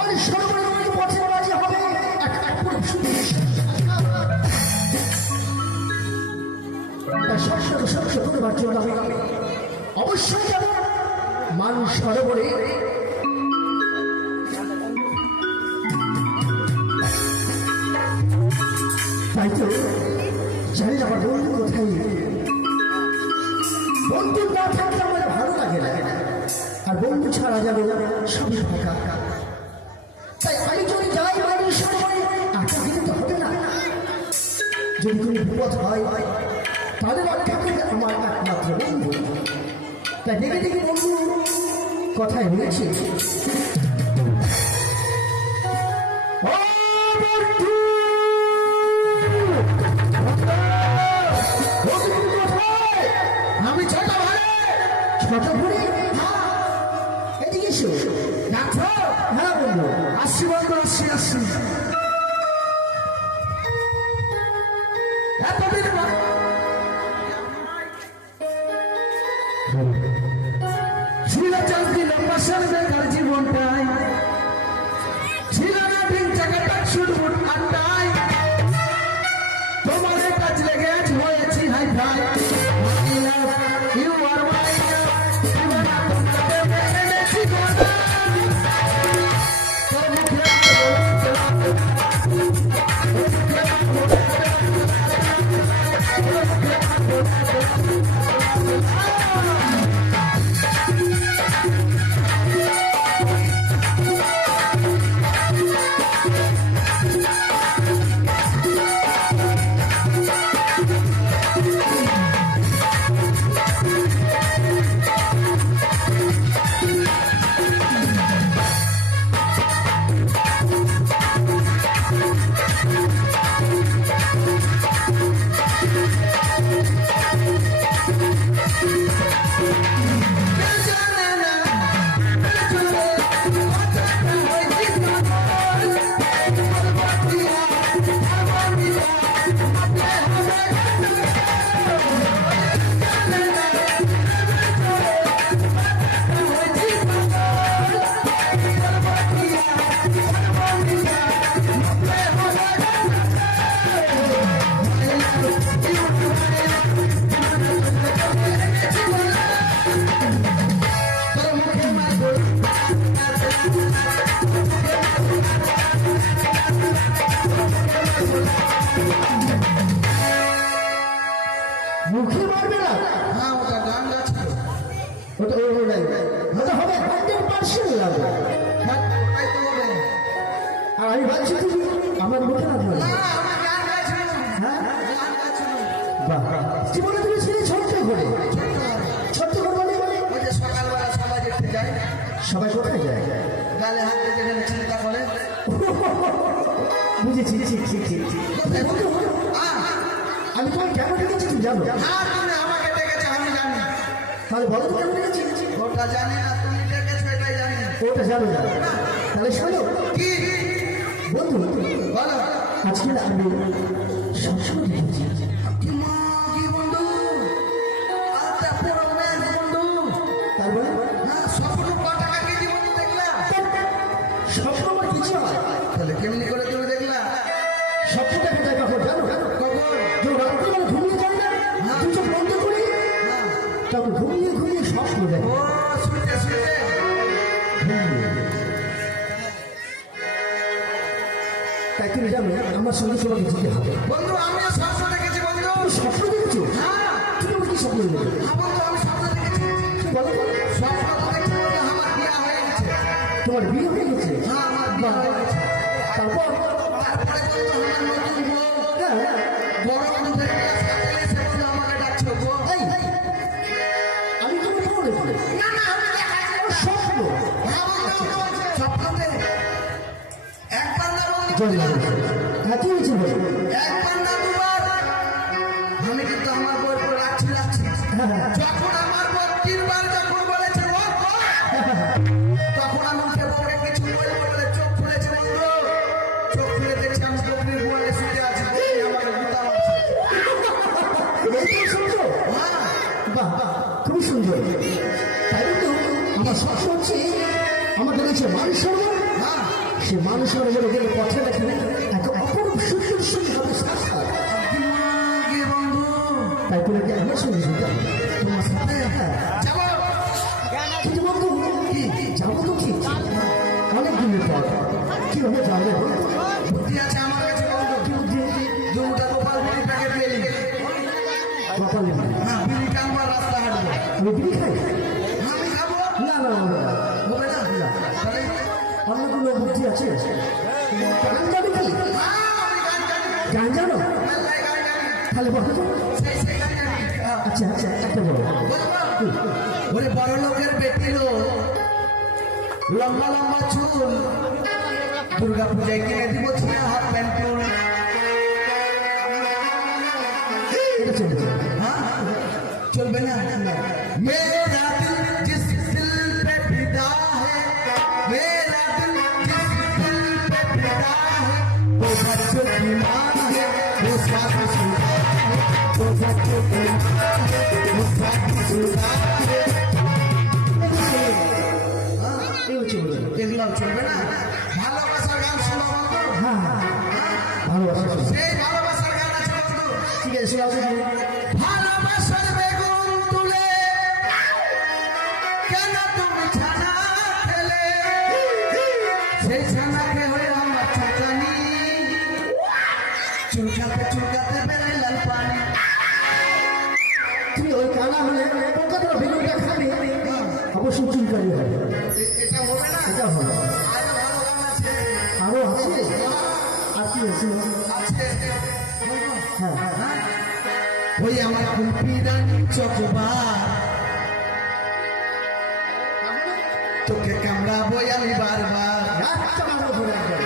মানুষ সর্বনিম্ন পথে রাজি হবে করবার জন্য অবশ্যই যাব মানুষ সরোবরে। তাই তো জানি আমার বন্ধু কোথায়, বন্ধু না থাকলে আমার ভালো লাগে না, আর বন্ধু ছাড়া যাবে সবই ফাঁকা। তাই আমি যদি যাই মানুষ সরোবরে আটকা দিতে তো হবে না, যদি কোনো বিপদ হয় তাহলে রক্ষা করবে আমার একমাত্র বন্ধু। তাই দেখে দেখে বন্ধু কথায় হয়েছে আমি ছোট ভরে এদিকে এসো। হ্যাঁ বন্ধু, আসছি বন্ধু, আসছি আসছি। ছিল চাকরি লম্বাসার বেকার জীবনটাই, ছিল না দিন জায়গাটা শুটবুট আড্ডায়, তোমার কাজ লেগে হয়েছি হাই ভাই। ইউ আর মাই মুখে মারবে না। হ্যাঁ, ওটা গান গাছিল, ওটা ওটা হবে 100% লাগবে। হ্যাঁ, তাই তো হবে। আর আমি ভাবছি তুমি আমার মুখে মারবে না। আমি গান গাইছিলাম। হ্যাঁ, গান গাইছিলাম। বাহ, জীবনে তুমি ছেলে ছোট্ট করে বলে ওই যে সকালবেলা সবাই দেখতে যায়। সবাই কোথায় যায়? গালে হাত দিয়ে যেখানে চিন্তা করে। বুঝেছি, ঠিক ঠিক ঠিক ঠিক। আমি তোমার কেমন ডেকেছি তুমি জানো? তুমি আমাকে ডেকেছো আমি জানি। তাহলে বলো তো কেমন ডেকেছি? ওটা জানি না, তুমি ডেকেছো এটাই জানি। ওটা জানো না? তাহলে শোনো কি বন্ধু বলো। আজকে আমি সবসময় ডেকেছি। কি বন্ধু? আচ্ছা, পুরো ম্যাচ বন্ধু। তারপরে হ্যাঁ, স্বপ্ন কত টাকা কেজি বন্ধু দেখলা? স্বপ্ন আমার কিছু হয়। তাহলে কেমনি করে তুমি দেখলা? স্বপ্ন দেখা যায় কখন জানো? রাত্রিবেলা ঘুমিয়ে যায় না, দুটো বন্ধ করি তখন ঘুমিয়ে ঘুমিয়ে স্বপ্ন দেয়। তাই তুমি জানো আমার সঙ্গে সবাই যেতে হবে। বন্ধু, আমি স্বপ্ন দেখেছি। বন্ধু, স্বপ্ন দেখেছো? হ্যাঁ। তুমি কি স্বপ্ন দেখেছো? বন্ধু, আমি স্বপ্ন দেখেছি। বলো, স্বপ্ন দেখেছি আমার বিয়ে হয়ে গেছে। তোমার বিয়ে হয়ে গেছে? হ্যাঁ, আমার বিয়ে হয়ে গেছে। তারপরে বড় মানুষের আমাকে ডাকছো। আমি তুমি পড়ে না না, আমি স্বপ্ন স্বপ্নতে একবার না কি হয়েছে? একবার না দুবার। আমি কিন্তু আমার বই রাখছি যখন আমার বই 3 বার যখন বলেছে তখন আমি উঠে বউকে কিছু বলে চোখ খুলেছে। বন্ধু, চোখ খুলে দেখছি আমি বকরির বলে শুয়ে আছি। খুবই সুন্দর। তাই কিন্তু আমার স্বপ্ন হচ্ছে আমাদের দেশে মানুষ সরোবর, সে মানুষের বলে গেলে পথে দেখে এত অপরূপ সুন্দর সুন্দর হবে সাক্ষাৎ বন্ধু তাই করে কি আমার সঙ্গে যেতে হবে? তোমার সাথে যাবো কিন্তু বন্ধু কি যাবো তো ঠিক অনেক দিনের পর কিভাবে যাবে বুদ্ধি আছে আমার কাছে বন্ধু কি বুদ্ধি দুটা গোপাল বিড়ি প্যাকেট পেলি কপালে হ্যাঁ বিড়ি টানবার রাস্তা হাঁটবো আমি বিড়ি খাই আমি খাবো না না হবে না। হবে না তাহলে অন্য কোনো বুদ্ধি আছে গান যাবে কি আমি গান জানি গান জানো আল্লাহ গান জানি তাহলে বলো তো। সেই গান জানি আচ্ছা আচ্ছা একটা বলো ওরে বড় লোকের বেটি লম্বা লম্বা চুল দুর্গা পূজায় কিনে দিব ছিয়া হাত প্যান্ট এটা চলে যাবে। हाँ चलबे ना मेरा दिल जिस दिल पे फिदा है मेरा दिल जिस दिल पे फिदा है वो बच्चों की माँ है वो शादी शुदा है वो बच्चों की माँ है वो शादी शुदा है এগুলো চলে যাবে। এগুলো চলবে না ভালোবাসার গান শোনা বন্ধু হ্যাঁ হ্যাঁ ভালোবাসা শোনো। সেই ভালোবাসার গান আছে বন্ধু ঠিক আছে শোনাও দেখি। ভালোবাসার বেগুন তুলে কেন তুমি ছানা খেলে সেই ছানাকে হয়ে আমার ছাঁচানি চুলকাতে বেড়ে লাল পানি তুমি ওই কানা হলে কলকাতার বেগুনটা খাবে অবশ্যই চুলকারি হবে এটা হবে না এটা হবে আরো ভালো গান আছে আরো আছে আর কি আছে আছে হ্যাঁ ওই আমার কুম্পিরান চকবার তোকে কামড়াবো আমি বারবার একটা মাত্র ধরে রাখবে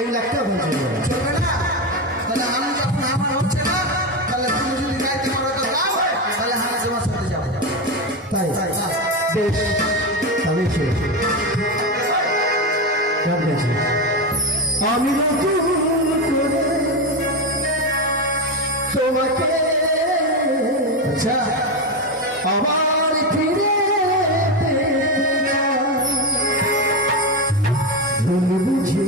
এই লাগতে বলছে চলবে না তাহলে আমি যখন আমার হচ্ছে না তাহলে তুমি যদি গাইতে পারো তো গাও তাহলে আমি তোমার সাথে যাবো তাই বেশ তবে সে God bless you. আমি নতুন করে তোমাকে আচ্ছা আবার ফিরে পেতে চাই। ভুল বুঝে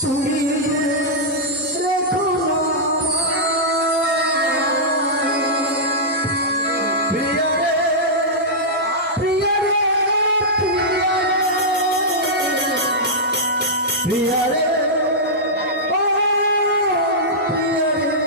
তুমি রেখো না প্রিয় রে প্রিয় রে প্রিয় রে ও প্রিয় রে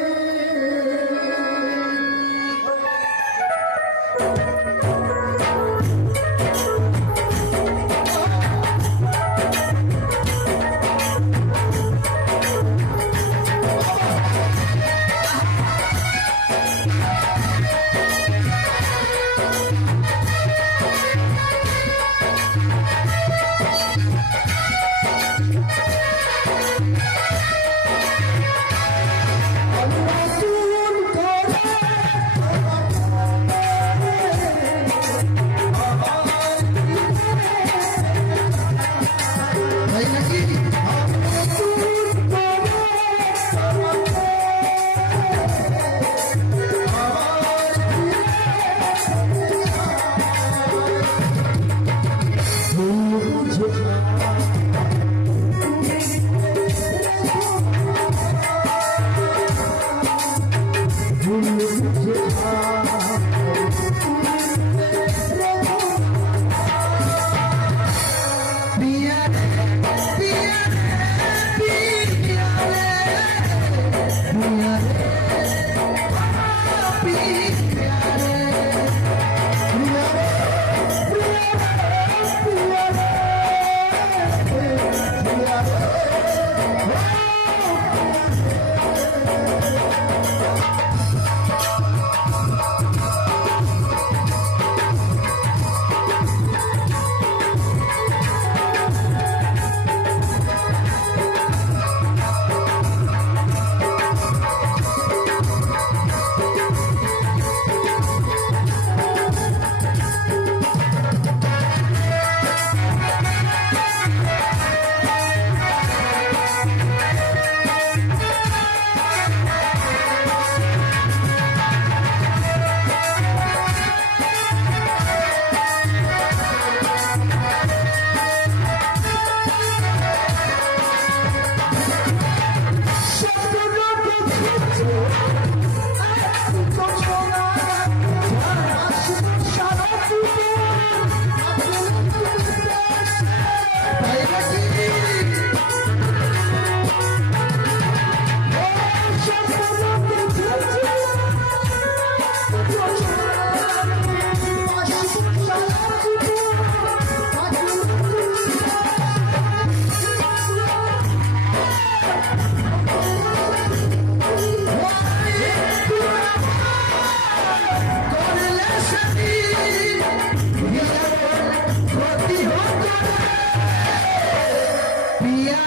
पिया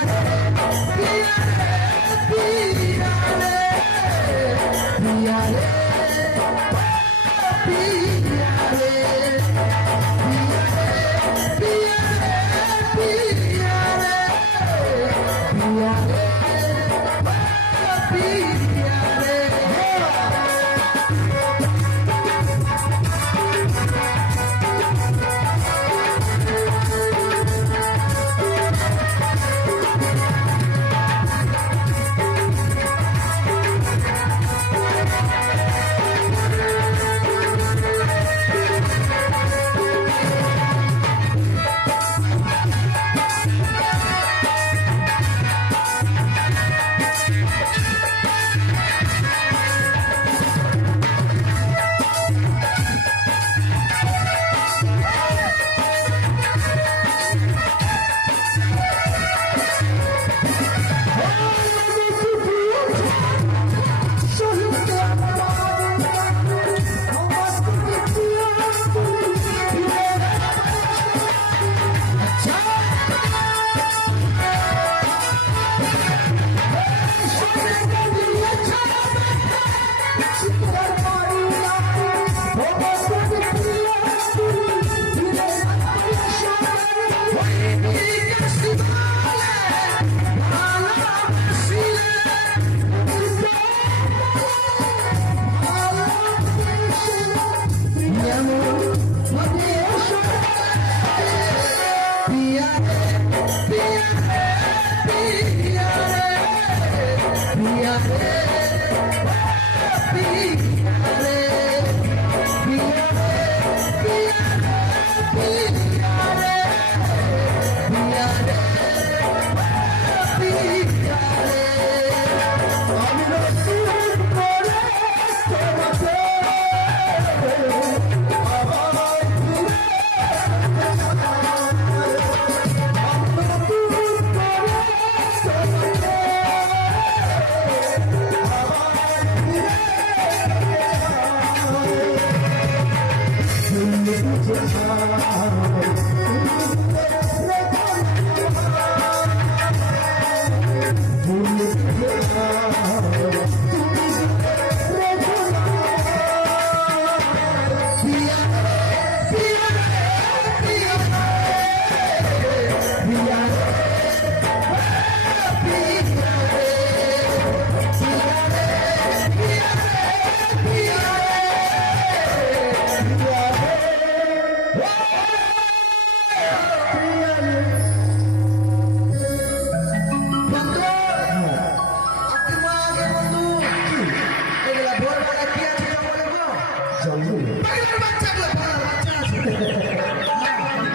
पिया पिया पिया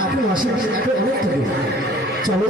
আপনি মাসে এত অনেক থেকে চলো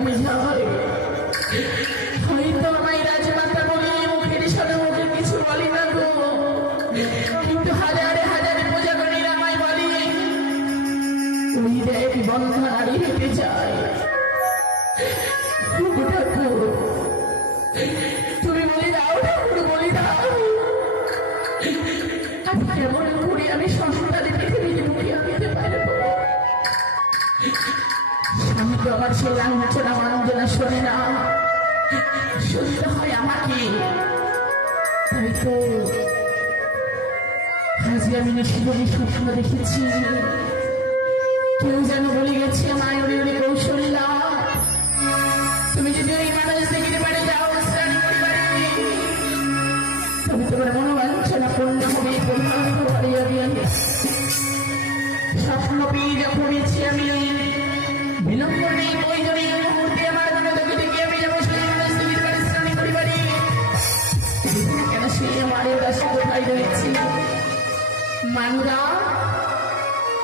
আমি যাই, হয়তো আমায় রাজমাতা বলে মুখের সাথে মুখে কিছু বলি না গো, কিন্তু হাজারে হাজারে প্রজাগণের আমায় বলি ওই দেখ বন্ধ নারী হেঁটে যায়। ঠাকুর তুমি বলে দাও, ঠাকুর বলে দাও, আমি কেমন করে আমি সংসারে পৃথিবীকে মুখে আনতে পারবো? স্বামী তো আমার সেই লাঞ্ছনা মাঞ্জনা শোনে না, শুনতে হয় আমাকে। তাই তো আজকে আমি নিশ্চিতই স্বপ্ন দেখেছি, কেউ যেন বলে গেছে আমায় ওরে ওরে কৌশল্যা, তুমি যদি ওই মানুষ দেখতে পারে যাও স্নান পরিবারে, তুমি তোমার মনোবাঞ্ছনা পূর্ণ হবে। স্বপ্ন পেয়ে যখন পেয়েছি আমি বিলম্ব নেই, ওই জন্য এই মুহূর্তে আমার মনে তোকে ডেকে আমি যাবো সেই মানুষ দেখতে পারে স্নান পরিবারে। কেন সে আমার রাস্তা কোথায় রয়েছে? মানুরা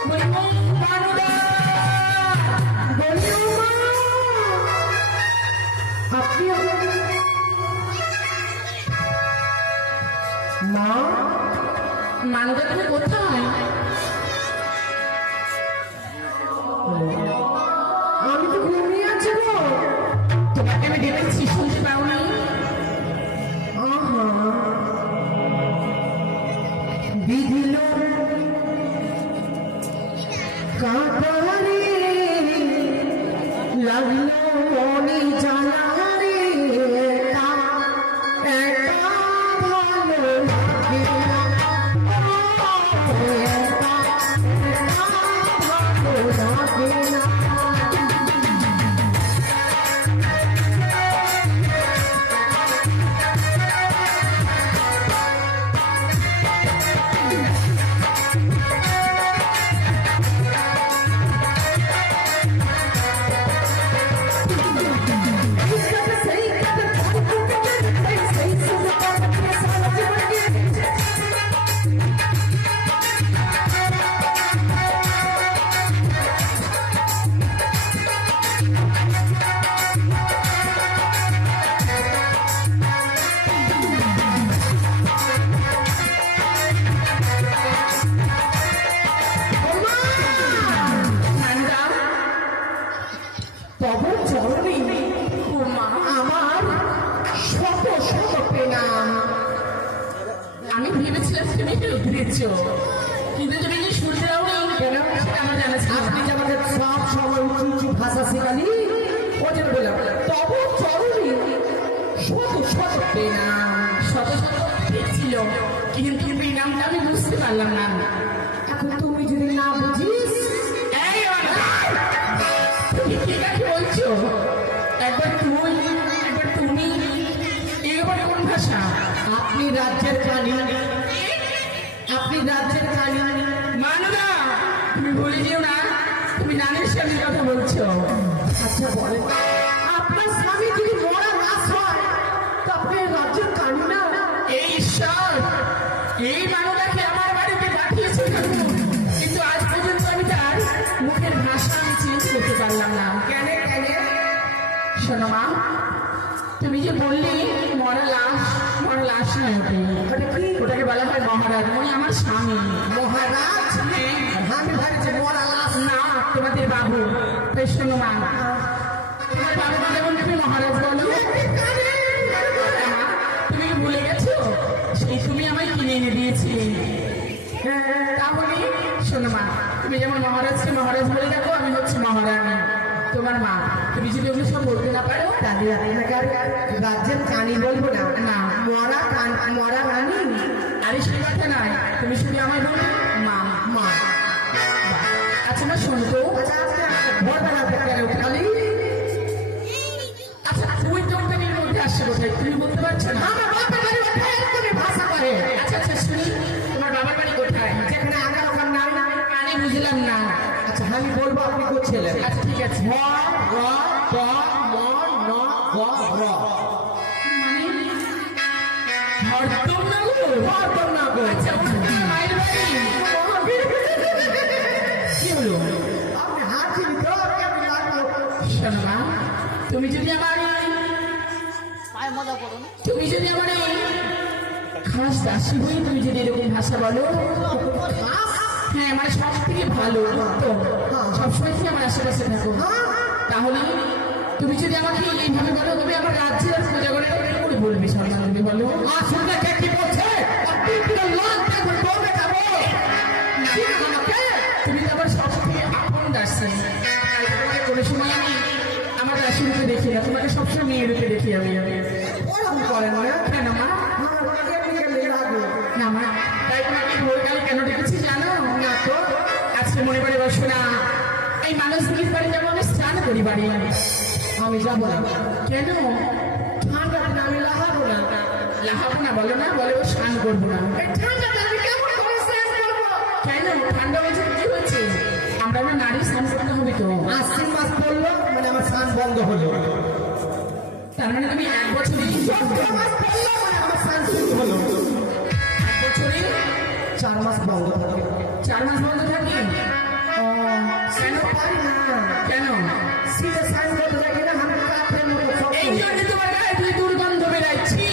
বলবো, মানুরা বলবো, আপনি মা মানুরা তুমি কোথায়? আমি তো ঘুমিয়ে আছি গো, তোমাকে আমি ডেকেছি শুনতে পাওনি? বিধিল কাটারে লাগলো মনে জানা রে, একা ভালো লাগে না, একা ভালো লাগে না। আমি ভেবেছিলাম তুমি ঘুরেছ, কিন্তু তুমি যে শুনতে দাও কেন সেটা আমার জানা ছিল। আপনি যে আমাদের সব সময় উঁচু উঁচু ভাষা শেখালি, ও যেন বললাম তব চরণে শত শত পেনাম, শত শত ছিল, কিন্তু পেনামটা আমি বুঝতে পারলাম না। এখন তুমি যদি না বুঝিস, এই তুমি কি কাকে বলছো? একবার তুই, একবার তুমি, এবার কোন ভাষা? আপনি রাজ্যের কানি, আপনি রাজ্যের কানি। মানুরা তুমি ভুলে যেও না, তুমি নানির সামনে কথা বলছো। আচ্ছা বলে, আপনার স্বামী যদি মরা লাশ হয় তো আপনি রাজ্যের কানি না? এই ঈশ্বর, এই মানুষটাকে আমার বাড়িতে পাঠিয়েছে কিন্তু আজ পর্যন্ত আমি তার মুখের ভাষা আমি চেঞ্জ করতে পারলাম না। কেন কেন? শোনো মা, তুমি যে বললি মরা লাশ, মরা লাশ নয় ওটা কি? ওটাকে বলা হয় মহারাজ, উনি আমার স্বামী। মহারাজ? আমি ভাবছি মরা লাশ না, তোমাদের বাবু। তাই শোনো মা, তোমার বাবুকে যেমন তুমি মহারাজ বলো, তুমি ভুলে গেছো সেই তুমি আমায় কিনে এনে দিয়েছিলে। তাহলে শোনো মা, তুমি যেমন মহারাজকে মহারাজ বলে দেখো, আমি হচ্ছে মহারানী তোমার মা। তুমি যদি ওগুলো সব বলতে না পারো তাহলে আপনাকে রাজ্যের কানি বলবো না, না মরা মরা রানী। আরে সেই কথা নয়, তুমি শুধু আমায় বলো মা মা। আচ্ছা মা শোনো তো, আচ্ছা তুই তোমাদের মধ্যে আসছে কোথায় তুমি বলতে পারছো না? ভাষা করে। আচ্ছা আচ্ছা শুনি, তোমার বাবার বাড়ি কোথায়? যেখানে আগার ওখান নাম কানে বুঝলাম না। আচ্ছা আমি বলবো, আপনি করছিলেন। আচ্ছা ঠিক আছে। কি হলো? আপনি হাত তুমি যদি আমার এই খাস দাসী হয়ে তুমি যদি এরকম ভাষা বলো, হ্যাঁ মানে সব থেকে ভালো তো সবসময় তুমি আমার আশেপাশে থাকো, তাহলে তুমি যদি আমাকে এইভাবে বলো, তুমি আমার রাজ্যের আর পূজা করে কি করে বলবি সম্মানকে বলো? আসলে কে কি বলছে? তুমি তো আবার সব থেকে আপন দাসী, তোমাকে কোনো সময় আমি আমার দাসী রূপে দেখি না, তোমাকে সবসময় মেয়ে রূপে দেখি আমি। ওরকম করেন না কেন মা? না মা, তাই তোমাকে ভোরকালে কেন ডেকেছি জানো? না তো আজকে মনে করে বসো না, এই মানুষ দিদির বাড়ি যাবো, আমি স্নান করি বাড়ি। আমি যাবো না। কেন? ঠান্ডা না, আমি লাহাবো না। লাহাবো না বলো না, বলে ও স্নান করবো না। ঠান্ডাতে আমি কেমন করে স্নান করবো? কেন? ঠান্ডা হয়েছে কি হয়েছে? আমরা না নারী স্নান করতে হবে তো। আশ্বিন মাস পড়লো মানে আমার স্নান বন্ধ হলো। তার মানে তুমি এক বছরই চৈত্র মাস পড়লো মানে আমার স্নান শুরু হলো। এক বছরই 4 মাস বন্ধ থাকে। 4 মাস বন্ধ থাকি। কেন পারি না। কেন? শীতে স্নান করতে থাকি না, আমি কাঠের মতো সব এই জন্য তোমার গায়ে তুই দুর্গন্ধ বেরাচ্ছি।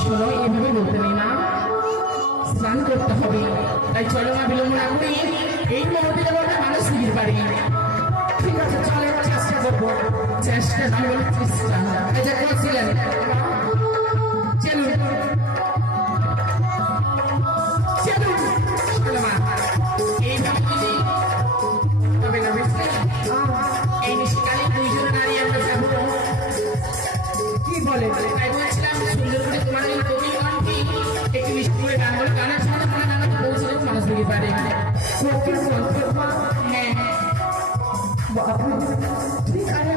শোনো, এভাবে বলতে নেই না, স্নান করতে হবে, তাই চলো না বিলম্ব না করি এই মুহূর্তে যাবো আমরা মানুষ দিদির বাড়ি। ঠিক আছে, চলে চেষ্টা করবো। চেষ্টা আমি বলি চেষ্টা, এই যে করছিলেন চলুন চলুন। চলো মা, এইভাবে যদি তবে না বুঝলে, এই নিশিকালে দুইজন নারী আমরা যাবো। কি বলে? তাই বলছিলাম সুন্দর করে তোমার এই কবি কণ্ঠে একটু মিষ্টি করে গান বলে, গানের সাথে তোমার গানকে পৌঁছে দেবো মানুষ দিতে পারে। কোকিল কণ্ঠের মা। হ্যাঁ বাবা, ঠিক আছে।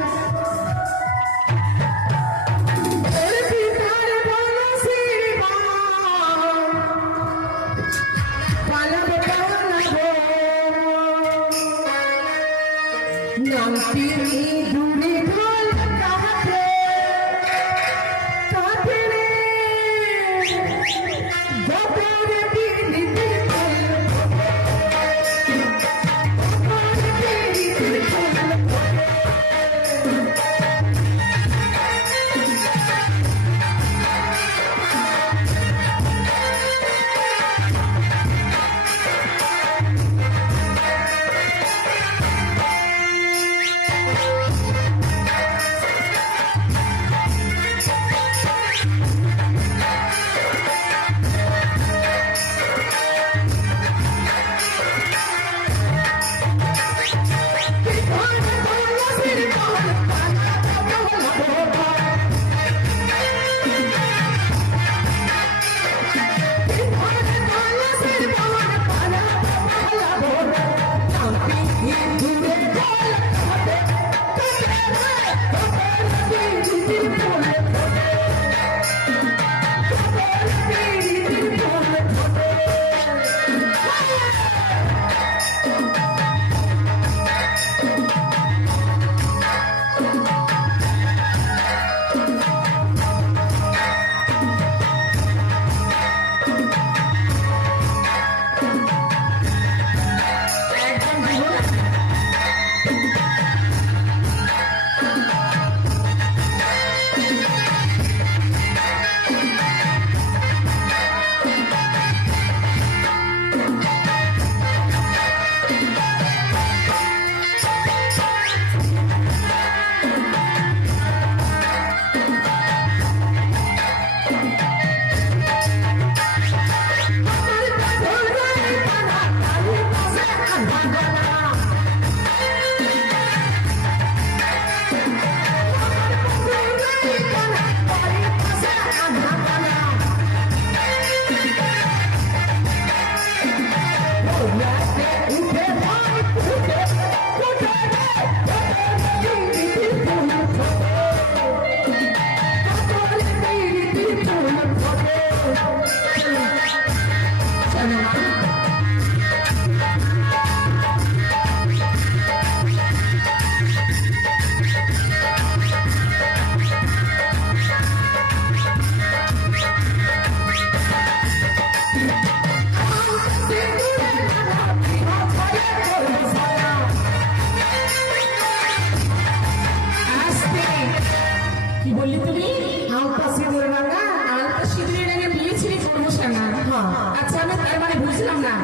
বুঝলাম না,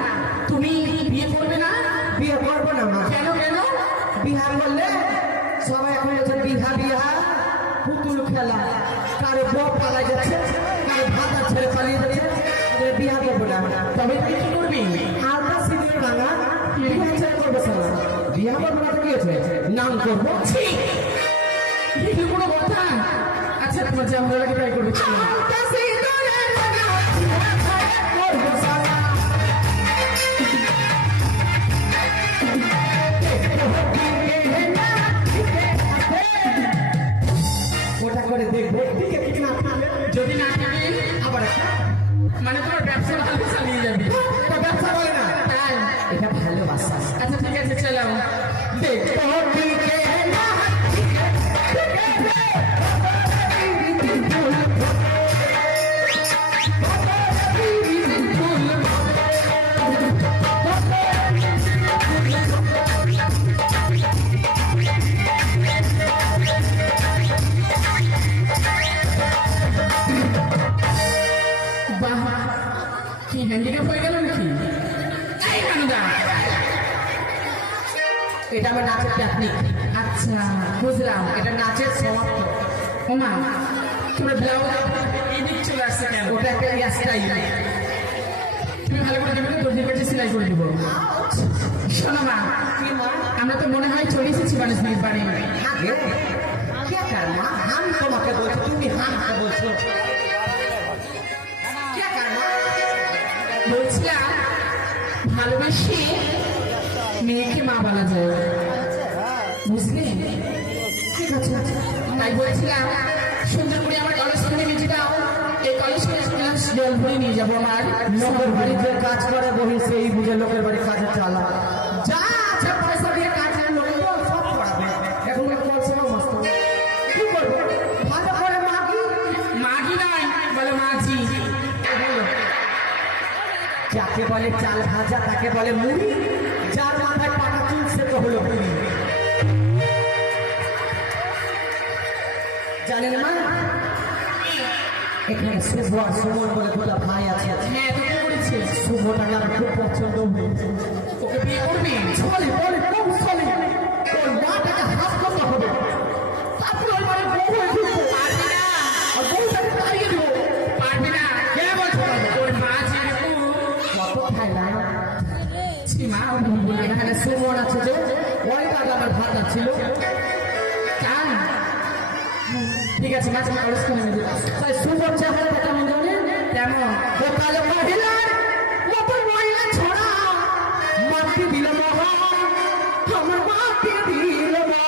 তুমি বিয়ে করবে না? বিয়ে করবো না মা। কেন কেন? বিহার বললে সবাই এখন বলছে বিহা বিহা পুতুল খেলা, কারো বউ পালাই যাচ্ছে, কারো ভাতা ছেড়ে পালিয়ে যাচ্ছে, ওদের বিহা করবো না। তবে তুই কি করবি? হালকা সিঁদুর ভাঙা বিহা ছেড়ে করবো সালা। বিহা করবো না তো কি হয়েছে, নাম করবো। ছি, এগুলো কোনো কথা? আচ্ছা তোমার যা ভালো লাগে তাই করবে। হালকা সিঁদুরের ভাঙা বিহা ছেড়ে করবো সালা। ওটা করে দেখবো ঠিক আছে না, যদি না থাকে আবার একটা মানে তোমার ব্যবসা ভালো চালিয়ে যাবে। এটা ব্যবসা বলে না, তাই? এটা ভালোবাসা। আচ্ছা ঠিক আছে চলো। দেখো দিকে না বাহ, কি হ্যান্ডিক্যাপ হয়ে গেল নাকি? এই কানুদা, এটা আমার নাচের টেকনিক। আচ্ছা বুঝলাম। এটা নাচের সমাপ্ত। ওমা, তোমার ব্লাউজ এদিক চলে আসছে কেন? ওটা একটা স্টাইল। তুমি ভালো করে দেবে, দর্জির কাছে সেলাই করে দিব। শোনো মা, কি মা? আমরা তো মনে হয় চলে এসেছি মানুষ বাড়ির বাড়ি। আগে কে কারমা হাম তোমাকে বলছো, তুমি হামকে বলছো। কে কারমা? বলছিলাম ভালোবেসে মেয়েকে মা বলা যায়, বুঝলে? ঠিক আছে তাই বলছিলাম সুন্দর করে আমার কলেজ থেকে নিয়ে যাও, এই কলেজ থেকে জল ভরে নিয়ে যাবো আমার লোকের বাড়িতে কাজ করে বহি সেই বুঝে লোকের বাড়ি কাজে চালা যা আছে পয়সা দিয়ে কাজ করে লোকের তো সব পড়াবে। এখন পয়সা মস্ত কি করবো, ভালো করে মাগি মাগি নয়, বলো মাঝি। যাকে বলে চাল ভাজা তাকে বলে মুড়ি, যার মাথায় পাকা চুল সে তো হলো পুরি। জানেন মা, এখানে শুভ আর সুমন বলে দুটা ভাই আছে। হ্যাঁ তো কি করেছে? শুভটাকে আমার খুব পছন্দ হয়েছে। ওকে বিয়ে করবি? চলে বলে খুব চলে, ওর মাটাকে হাত করতে হবে, তারপরে ওই বাড়ির বউ হয়ে ঘুরবো, পারবি না, আর বউটাকে তাড়িয়ে দেবো। পারবি না। কে বলছো পারবো? ওর মা যেরকম কত খাইলা সীমা বলে এখানে সুমন আছে যে ওই টাকা আমার ভাতা ছিল। কান। ঠিক আছে মাছ কলেজ করে নেবে। তাই সুমন চেহারাটা কেমন জানেন? কেমন? ও কালো মহিলার মতো মহিলা ছড়া, মাটি দিল মহা, আমার মাটি দিল মা।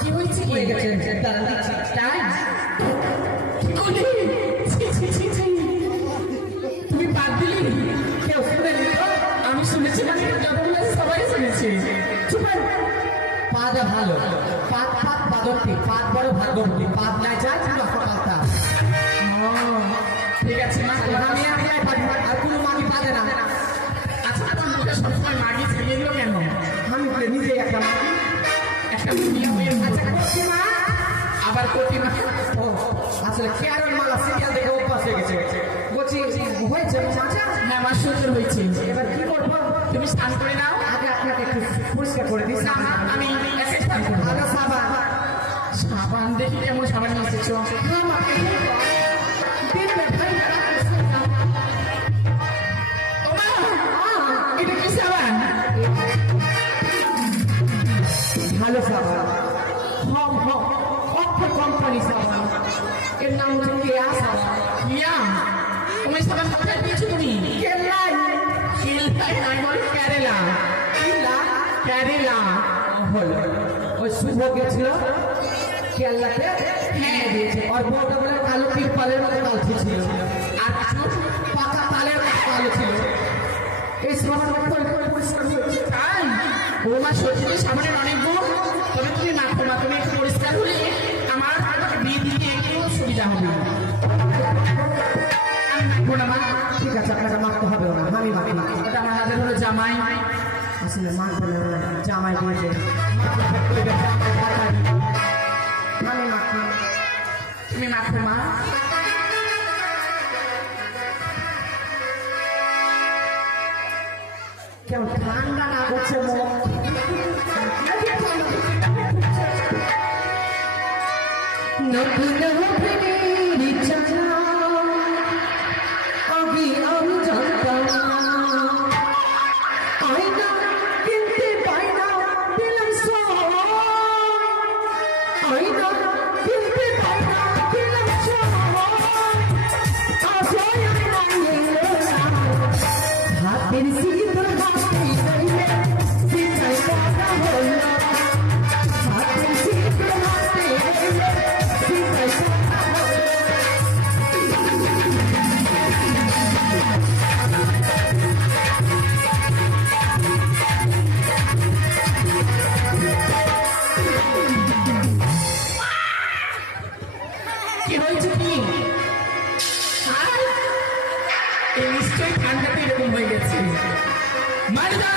কি হয়েছে কি? হয়ে গেছে, দাঁড়ান দিচ্ছি। তাই? কি করলি? ছি, ছি, ছি, ছি। তুমি বাদ দিলি? কেউ শুনেনি তো? আমি শুনেছি মানে যতগুলো সবাই শুনেছে। চুপ কর। পাদা ভালো, পাত পাত পাদকটি, পাত বড় ভাগ্যবতী, পাত নাই যায় পুরো কপালতা। ও, ঠিক আছে মা, আমি আর পারি না, আর কোনো মাগি পাবে না। আচ্ছা তোমার মুখে সবসময় মাগি ছেড়ে দিল কেন? আমি বলে নিজেই একটা মাগি। একটা বিয়ে হয়ে আচ্ছা করছি মা। আবার করতে না। ও আসলে কেরল মালা সিরিয়াল দেখে অভ্যাস হয়ে গেছে। বলছি হয়েছে মাঝে হ্যাঁ আমার সুন্দর হয়েছে। এবার কি করবো? তুমি স্নান করে নাও। আগে আপনাকে একটু পরিষ্কার করে দিস। না, আমি এসে স্নান করবো। ভালো সাবান। সাবান দেখি কেমন সাবান এসেছ। এটা কি সাবান? ভালো সাবান, অক্ষর কোম্পানি সাবান, এর নাম হচ্ছে কেয়া সাবান। ইয়া, তুমি সাবান কোথায় পেয়েছো তুমি? কেল্লাই কেল্লায় নয়, বল কেরালা। কিলা কেরালা। হলো ওই শুভ গেছিল কেল্লাতে, হ্যাঁ দিয়েছে আর বউটা বলে কালো পিপালের মতো কালছে ছিল, আর চুপ। পাকা তালের মতো কালো ছিল। এই সাবান পরিষ্কার হয়েছে তাই ও মা সত্যি সাবানের অনেক গুণ তবে তুমি মাখো মা তুমি একটু পরিষ্কার হলে আমার বিয়ে দিতে একটু সুবিধা হবে আমি মাখবো না মা ঠিক আছে, আপনাকে মারতে হবে না, আমি মারি না। ওটা আমার হাতের হলো জামাই আসলে মারতে হবে না, জামাই দিয়েছে আমি মারতে তুমি মাখো মা কেমন ঠান্ডা না করছে মুখ। নতুন প্রেমের চাচা আগে আমি জানতাম আয়না কিনতে পাই না দিলাম আয়না কিনতে পাই না দিলাম হাতের সিঁদুর হাতে রইলে সিঁচাই করা হলো হাতের সিঁদুর হাতে রইলে সিঁচাই করা হলো কি হয়েছে কি এই নিশ্চয়ই ঠান্ডাতে এরকম হয়ে গেছে মারিদা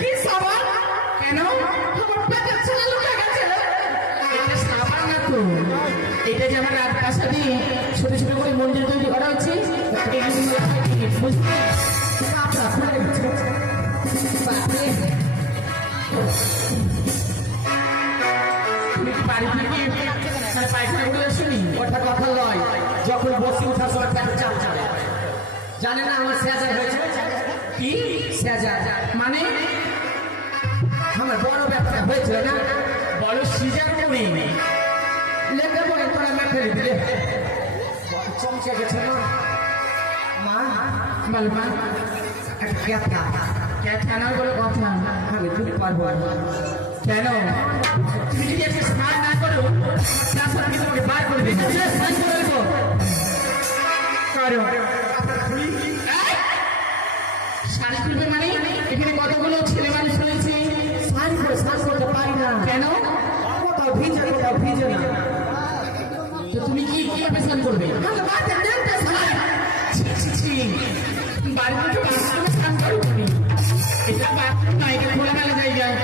কি সাবান কেন তোমার পেটের ছেলে লুকে গেছে এটা সাবান না তো এটা যে আমার রাজপ্রাসাদে ছোট ছোট করে মন্দির তৈরি করা হচ্ছে বুঝতে আপনার খুলে গেছে তুমি বাড়ি থেকে মানে পায়খানা করে আসুনি ওটা কথা নয়, যখন বসে ওঠার সময় পেটে চাপ চাবে। জানে না আমার সেজার হয়েছে? কি সেজার মানে আমার বড় ব্যাপারটা হয়েছিল না, বড় সিজার করে লেগে পড়ে তোরা মেখে দিলে চমকে গেছে না মা। বল মা একটা ক্যাথা ক্যাথানা বলে কথা আমি খুব পারবো না। কেন তুমি যদি একটা স্নান না করো তারপর আমি তোমাকে বার করে দিই স্নান করে দেবো করো শাড়ি খুলবে মানে এখানে কতগুলো ছেলে মানুষ রয়েছে স্নান করতে পারি না, কেন কোথাও ভিজে না। তো তুমি কি কিভাবে স্নান করবে ছি, ছি, ছি। বাড়িতে তো বাথরুমে স্নান করো তুমি এটা বাথরুম নয় এটা খোলামেলা জায়গায়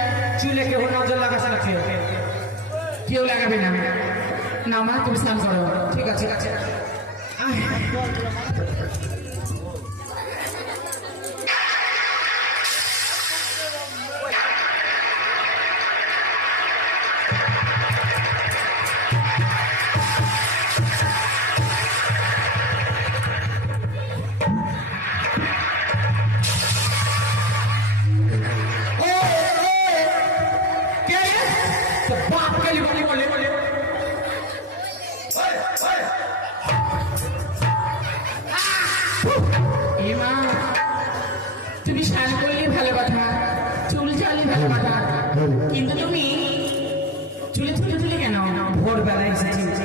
চুলে কেউ নজর লাগাছে না কেউ লাগাবে না না মা তুমি স্নান করো ঠিক আছে, ঠিক আছে। बाप के लिए बोले बोले মা তুমি স্নান করলে ভালো কথা চুল চালি ভালো কথা কিন্তু তুমি চুলে তুলে কেন ভোরবেলা এসেছি,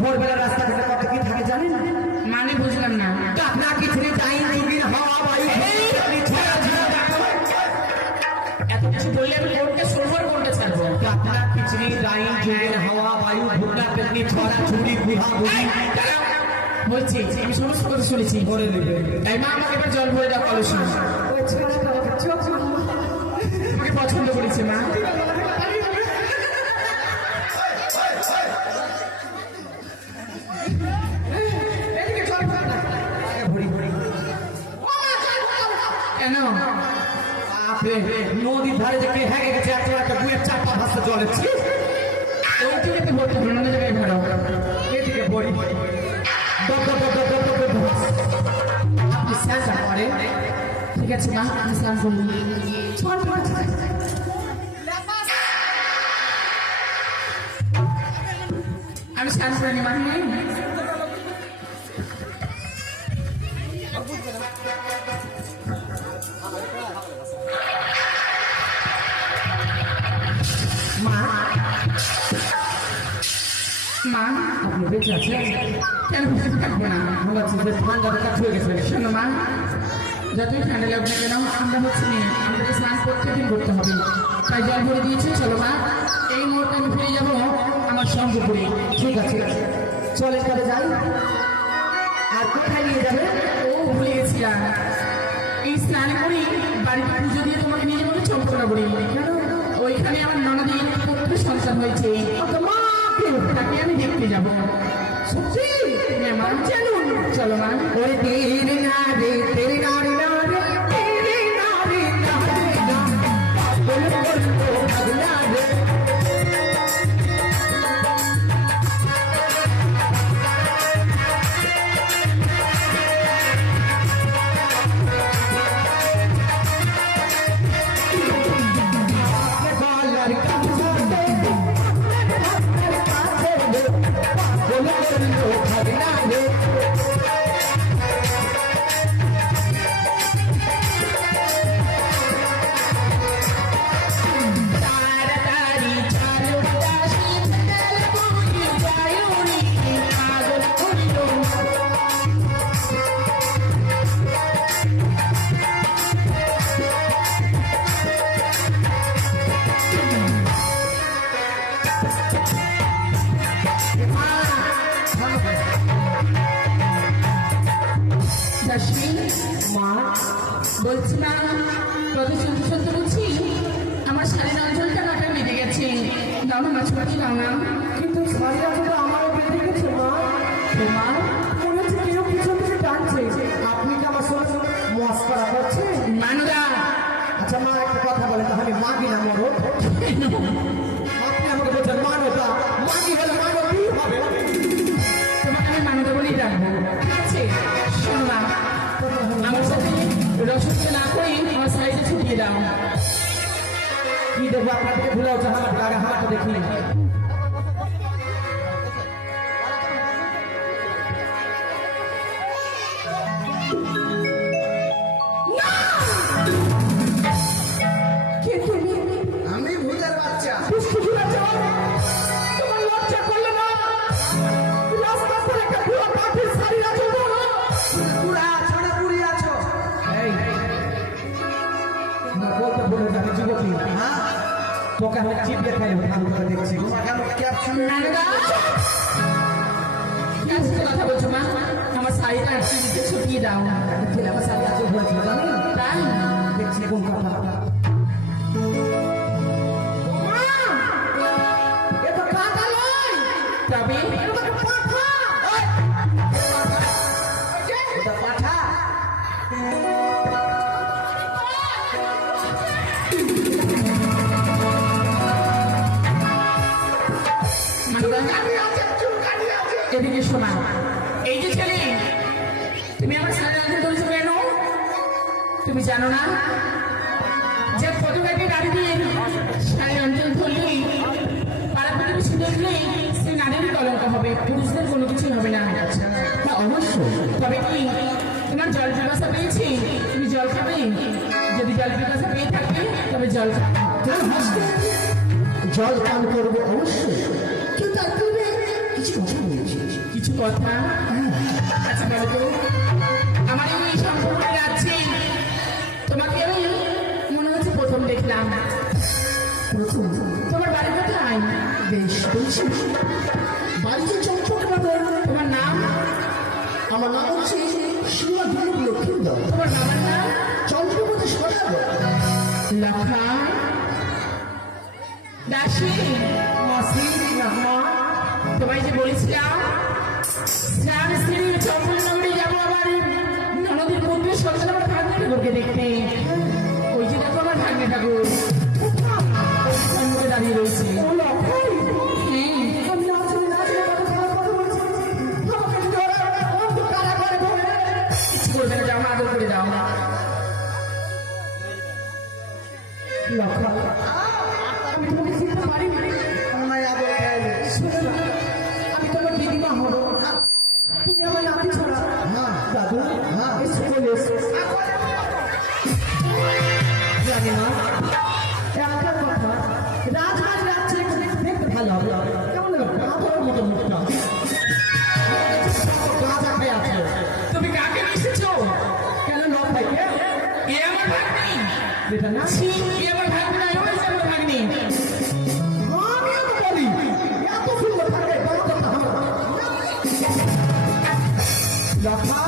ভোরবেলা রাস্তাঘাটে কত কি থাকে জানেন না? মানে বুঝলাম না আপনার কিছু টাইম যুগের হাওয়া বায়ু এত কিছু বললে আমি কোনটা শুনবো আর কোনটা ছাড়বো আপনার খিচড়ি ডাইন যুগের হাওয়া বায়ু ভুগনা পেটনি ছড়া ছুরি বুড়া বুড়ি বলছি আমি সমস্ত কথা শুনেছি ভরে নেবে। তাই মা আমাকে এবার জল ভরে দাও কলসি আমাকে পছন্দ করেছে মা কেন নদীর ধারে যে কে হেগে গেছে একটা বুয়ের চাপা ভাসতে চলেছে ওই থেকে তো ভর্তি ভ্রমণ জায়গায় ভরো এদিকে বড়ি আপনি স্নানটা করেন? ঠিক আছে মা আমি স্নান করবো আমি স্নান করে নি মানে মা মা আপনি বেঁচে আছেন? কেন কেন বসে থাকবো না? আমরা যে ঠান্ডাটা কাজ হয়ে গেছে। শোনো মা, যতই ঠান্ডা লাগবে না কেন আমরা হচ্ছে মেয়ে, আমাদেরকে স্নান প্রত্যেকদিন করতে হবে। তাই জল ভরে দিয়েছি, চলো মা। এই মুহূর্তে আমি ফিরে যাবো আমার সঙ্গপুরে। ঠিক আছে, চলে তাহলে যাই। আর কোথায় নিয়ে যাবে? ও ভুলে গেছিলাম, এই স্নান করি বাড়িতে পুজো দিয়ে তোমাকে নিয়ে যাবো চম্পকটা বলি। কেন? ওইখানে আমার ননদের পুত্র সন্তান হয়েছে, তাকে আমি দেখতে যাবো। সত্যি? হ্যাঁ মা, চলুন। চলো মা। ওরে তেরে নারে তেরে নারে নারে তেরে নারে নারে না বলে বলতো পাগলা রে। বালার কাছে দে বালার কাছে দে বলে বলতো পাগলা রে। তাড়াতাড়ি চলো দাসী, বেলা বয়ে যায় উনি, পাগল করিল না। দাসী, মা বলছি না, কত শুনতে শুনতে বলছি আমার শাড়ির অঞ্চলটা কাটা বেঁধে গেছে, দাও না মাছ মাছি দাও না। কিন্তু শাড়ি আসলে আমারও বেঁধে গেছে মা। তোমার মনে হচ্ছে কেউ পিছন থেকে টানছে। আপনি কি আমার সঙ্গে মস্করা করছেন? মানুদা, আচ্ছা মা একটা কথা বলে, তাহলে মাগি না মরো? আপনি আমাকে বলছেন মানবতা, মাগি হলে মানবই হবে। তোমাকে আমি মানুদা বলেই রাখবো, ঠিক আছে? শোনো না, আমার সাথে রসগোল্লা না করে আমার শাড়িটা ছুটিয়ে দাও। কি দেখবো আপনাকে ভুলে হচ্ছে হামাটা, আগে হামাটা দেখি। কে তুমি? আমি ভূতের বাচ্চা। দুষ্টু ঘুরেছ? তোমার লজ্জা করলে না? রাস্তার পর একটা বুড়ো কাঠের শাড়ি রাখো বলো। পুরা আছো না পুরি আছো? এই আমার বলতে ভুলে যাবে যুবতী। হ্যাঁ, তোকে আমি চিপিয়ে খাইলে ভালো করে দেখছি। তোমাকে আমি ক্যাপশন মানুদা, কার সাথে কথা বলছো মা? আমার শাড়িটা আটকে দিতে ছুটিয়ে দাও। ছেলে আমার সাথে আছে হয়েছিল জানেন? তাই? দেখছি কোন কথা। এ তো কাঁটা নয়, তবে এটা তো পাঠা। এটা পাঠা। এদিকে শোনা, এই যে ছেলে, তুমি আমার শাড়ি আনতে ধরেছো কেন? তুমি জানো না যে ফটোগ্রাফি গাড়ি দিয়ে শাড়ির অঞ্চল ধরলেই পাড়া প্রতিবেশী দেখলেই সে নারীরই কলঙ্ক হবে, পুরুষদের কোনো কিছুই হবে না। হ্যাঁ অবশ্যই। তবে কি তোমার জল পিপাসা পেয়েছি, তুমি জল খাবে? যদি জল পিপাসা পেয়ে থাকে তবে জল খাবে। জল পান করবো অবশ্যই, কিন্তু তার পূর্বে কিছু কথা বলেছি। কিছু কথা? আচ্ছা বলো তো, আমার এই সম্পূর্ণ রাজ্যে তোমাকে আমি মনে হচ্ছে প্রথম দেখলাম। প্রথম তোমার বাড়ি কোথায়? বেশ বলছি, বাড়িতে চম্পকনগর। তোমার নাম? আমার নাম হচ্ছে শিবা ধনুক লক্ষ্মীন্দর। তোমার বাবার নাম? চন্দ্রপতি সদাগর। লক্ষা দাসী। মাসি না মা, তোমায় যে বলেছিলাম স্নান সেরে চম্পকনগরে যাবো আমার ননদের পুত্র সন্তান আমার ভাগ্নে ঠাকুরকে দেখতে। ওই যে দেখো আমার ভাগ্নে ঠাকুর ওই সামনে দাঁড়িয়ে রয়েছে। ও লক্ষ্মী, হ্যাঁ, আমি নাচলে নাচলে কত খারাপ কথা বলছি। আমাকে যদি ওরা অন্ধ কারাগারে ভরে কিছু করবে না, যাও না, আদর করে দাও। লক্ষ্মী, আমি তোমাকে চিনতে পারি না। আমার আদর খাইলে। শোনো না, আমি তোমার দিদিমা হবো। তুমি আমার নাতি ছড়া। হ্যাঁ। দাদু, হ্যাঁ। এসে বলে এসো। জানি না, একটা কথা, রাজরাজ রাজ্যে দেখতে ভালো হবে। কেমন লাগবে? আদরের মতো মুখটা। বাচ্চা হয়ে আছে। তুমি কাকে নিয়ে এসেছো? কেন লব ভাই কে? এ আমার ভাগ্নি। বেটা না ছি, এ আমার ভাগ্নি না, ওই যে আমার ভাগ্নি। আমিও তো বলি এত সুন্দর থাকে বড় কথা হবে লক্ষা,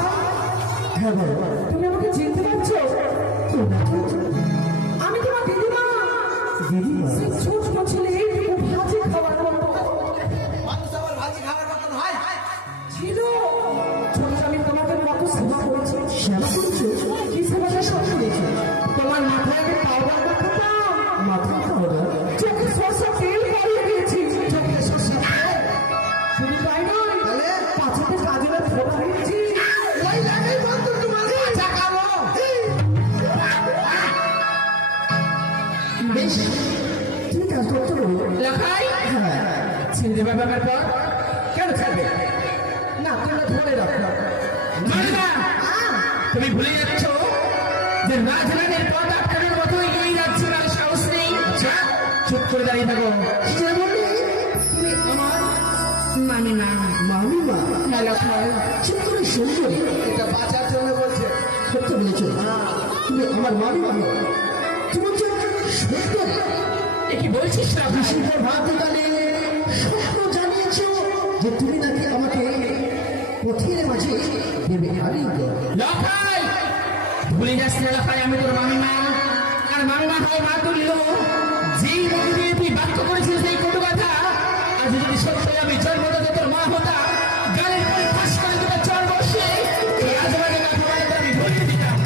হ্যাঁ বলো তুমি আমাকে চিনতে পারছো? আমি তোমার দিদিমা। দিদিমা সেই ছোট ছেলে এইটুকু ভাজি খাওয়ার মতো মানুষ আবার ভাজি খাওয়ার মতন হয়? ছিল। ছোট আমি তোমাকে কত সেবা করেছি। সেবা করেছো কি সেবাটা সব শুনেছি। তোমার মাথায় আমি পাউডার মাখাতাম, মাথায় পাউডার চোখে সরষা তেল পরিয়ে দিয়েছি। চোখে সরষা তেল শুধু তাই নয়, তাহলে? পাছাতে কাজলের ফোঁটা দিয়েছি। ওই লাগেই বন্ধু তোমার মাথা কালো। বেশ তুমি কাজ করতে পারো লেখাই হ্যাঁ ছিনতে ব্যাপার পর কেন ছাড়বে না? তোমরা ধরে রাখো মারিনা, তুমি ভুলে যাচ্ছ যে রাজরানের পথ আটকানোর মতো এই রাজ্যের আর সাহস নেই। চুপ করে দাঁড়িয়ে থাকো। কি যেন বললে তুমি আমার মামিমা, মামিমা না লক্ষ্মণ, ঠিক করে সুন্দর এটা বাঁচার জন্য বলছে। সত্য বলেছ তুমি আমার মামিমা নও। তুমি হচ্ছে সুন্দর এ কি বলছিস না ভাই? সুন্দর ভাবকালে স্বপ্ন জানিয়েছ যে তুমি নাকি আমাকে পথের মাঝে দেবে হারিয়ে লখাই, ভুলে যাস না লখাই, আমি তোর মামিমা। আর মামিমা হয় মা তুল্য। যেই মুখ দিয়ে তুই বাক্য করেছিস এই কটু কথা, আজ যদি সত্যি আমি জন্মদাতা তোর মা হতাম, গালের পরে ফাঁস করে তোকে চর বসে এই রাজবাড়ির কথা বলে আমি ধরিয়ে দিতাম।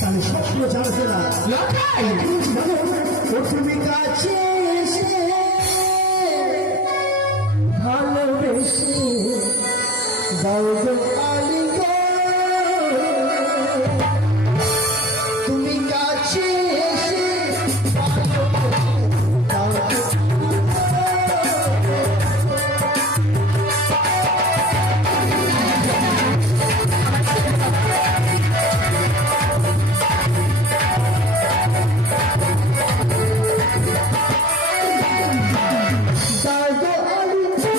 তাহলে স্বপ্ন জানতে না লখাই, তুমি কাছে এসে ভালোবেসে দাও গো আলিঙ্গন। তুমি কাছে এসে ভালোবেসে দাও গো দাও গো আলিঙ্গন।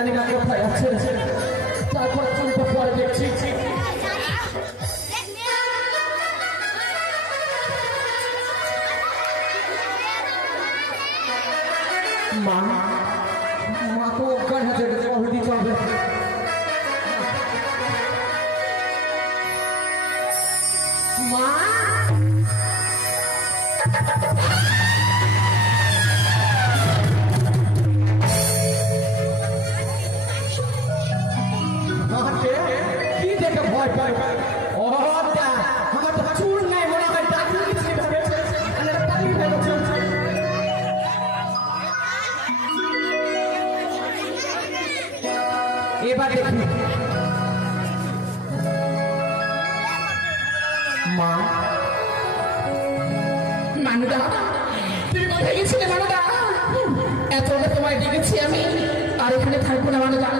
রানীমা কোথায় আছে তারপর তুমি তো পরে দেখছি মা মা তো অজ্ঞান হচ্ছে কবে দিতে হবে মা কি দেখে ভয় পায় ও আমার তো চুল নাই মনে হয় ডাক্তার কিছু ভেবেছে ডাক্তারই ভেবেছে এবার দেখি মা মানুদা তুমি কোথায় গেছিলে মানুদা এতটা তোমায় ডেকেছি আমি আর এখানে থাকবো না মানুদা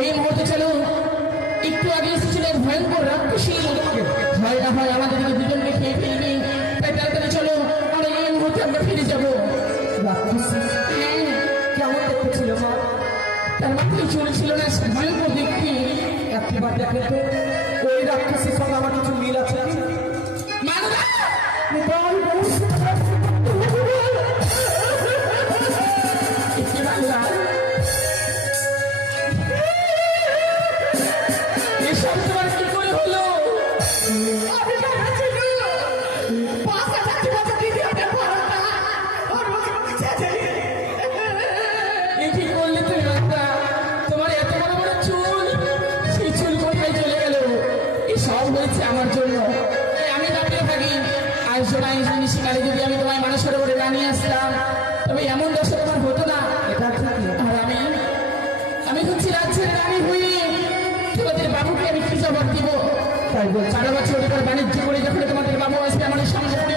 এই মুহূর্তে চলো একটু আগে এসেছিল এক ভয়ঙ্কর রাক্ষসী ভয় না হয় আমাদের দুজনকে খেয়ে ফেলবে তাই তাড়াতাড়ি চলো আর এই মুহূর্তে আমরা ফিরে যাবো রাক্ষসী কেমন দেখতে ছিল মা তার মাথায় চুল ছিল না ভয়ঙ্কর দেখতে একবার দেখে তো ওই রাক্ষসীর সঙ্গে আমার কিছু মিল আছে মানুদা এসব তোমার কি করে হলো কি করলে তুমি বাচ্চা তোমার এত বড় বড় চুল সেই চুল কোথায় চলে গেল এই সব হয়েছে আমার জন্য আমি দাঁড়িয়ে থাকি আর সময় নিশিকালে যদি আমি তোমায় মানুষের উপরে বানিয়ে আসতাম তবে এমন দশা তোমার হতো না এটা ঠিক আর আমি হচ্ছি রাজ্যের রানী হয়ে তোমাদের বাবুকে আমি কি জবাব দিব তাই বল 4 বছর এবার বাণিজ্য করে যখন তোমাদের বাবু আসবে আমাদের সামনে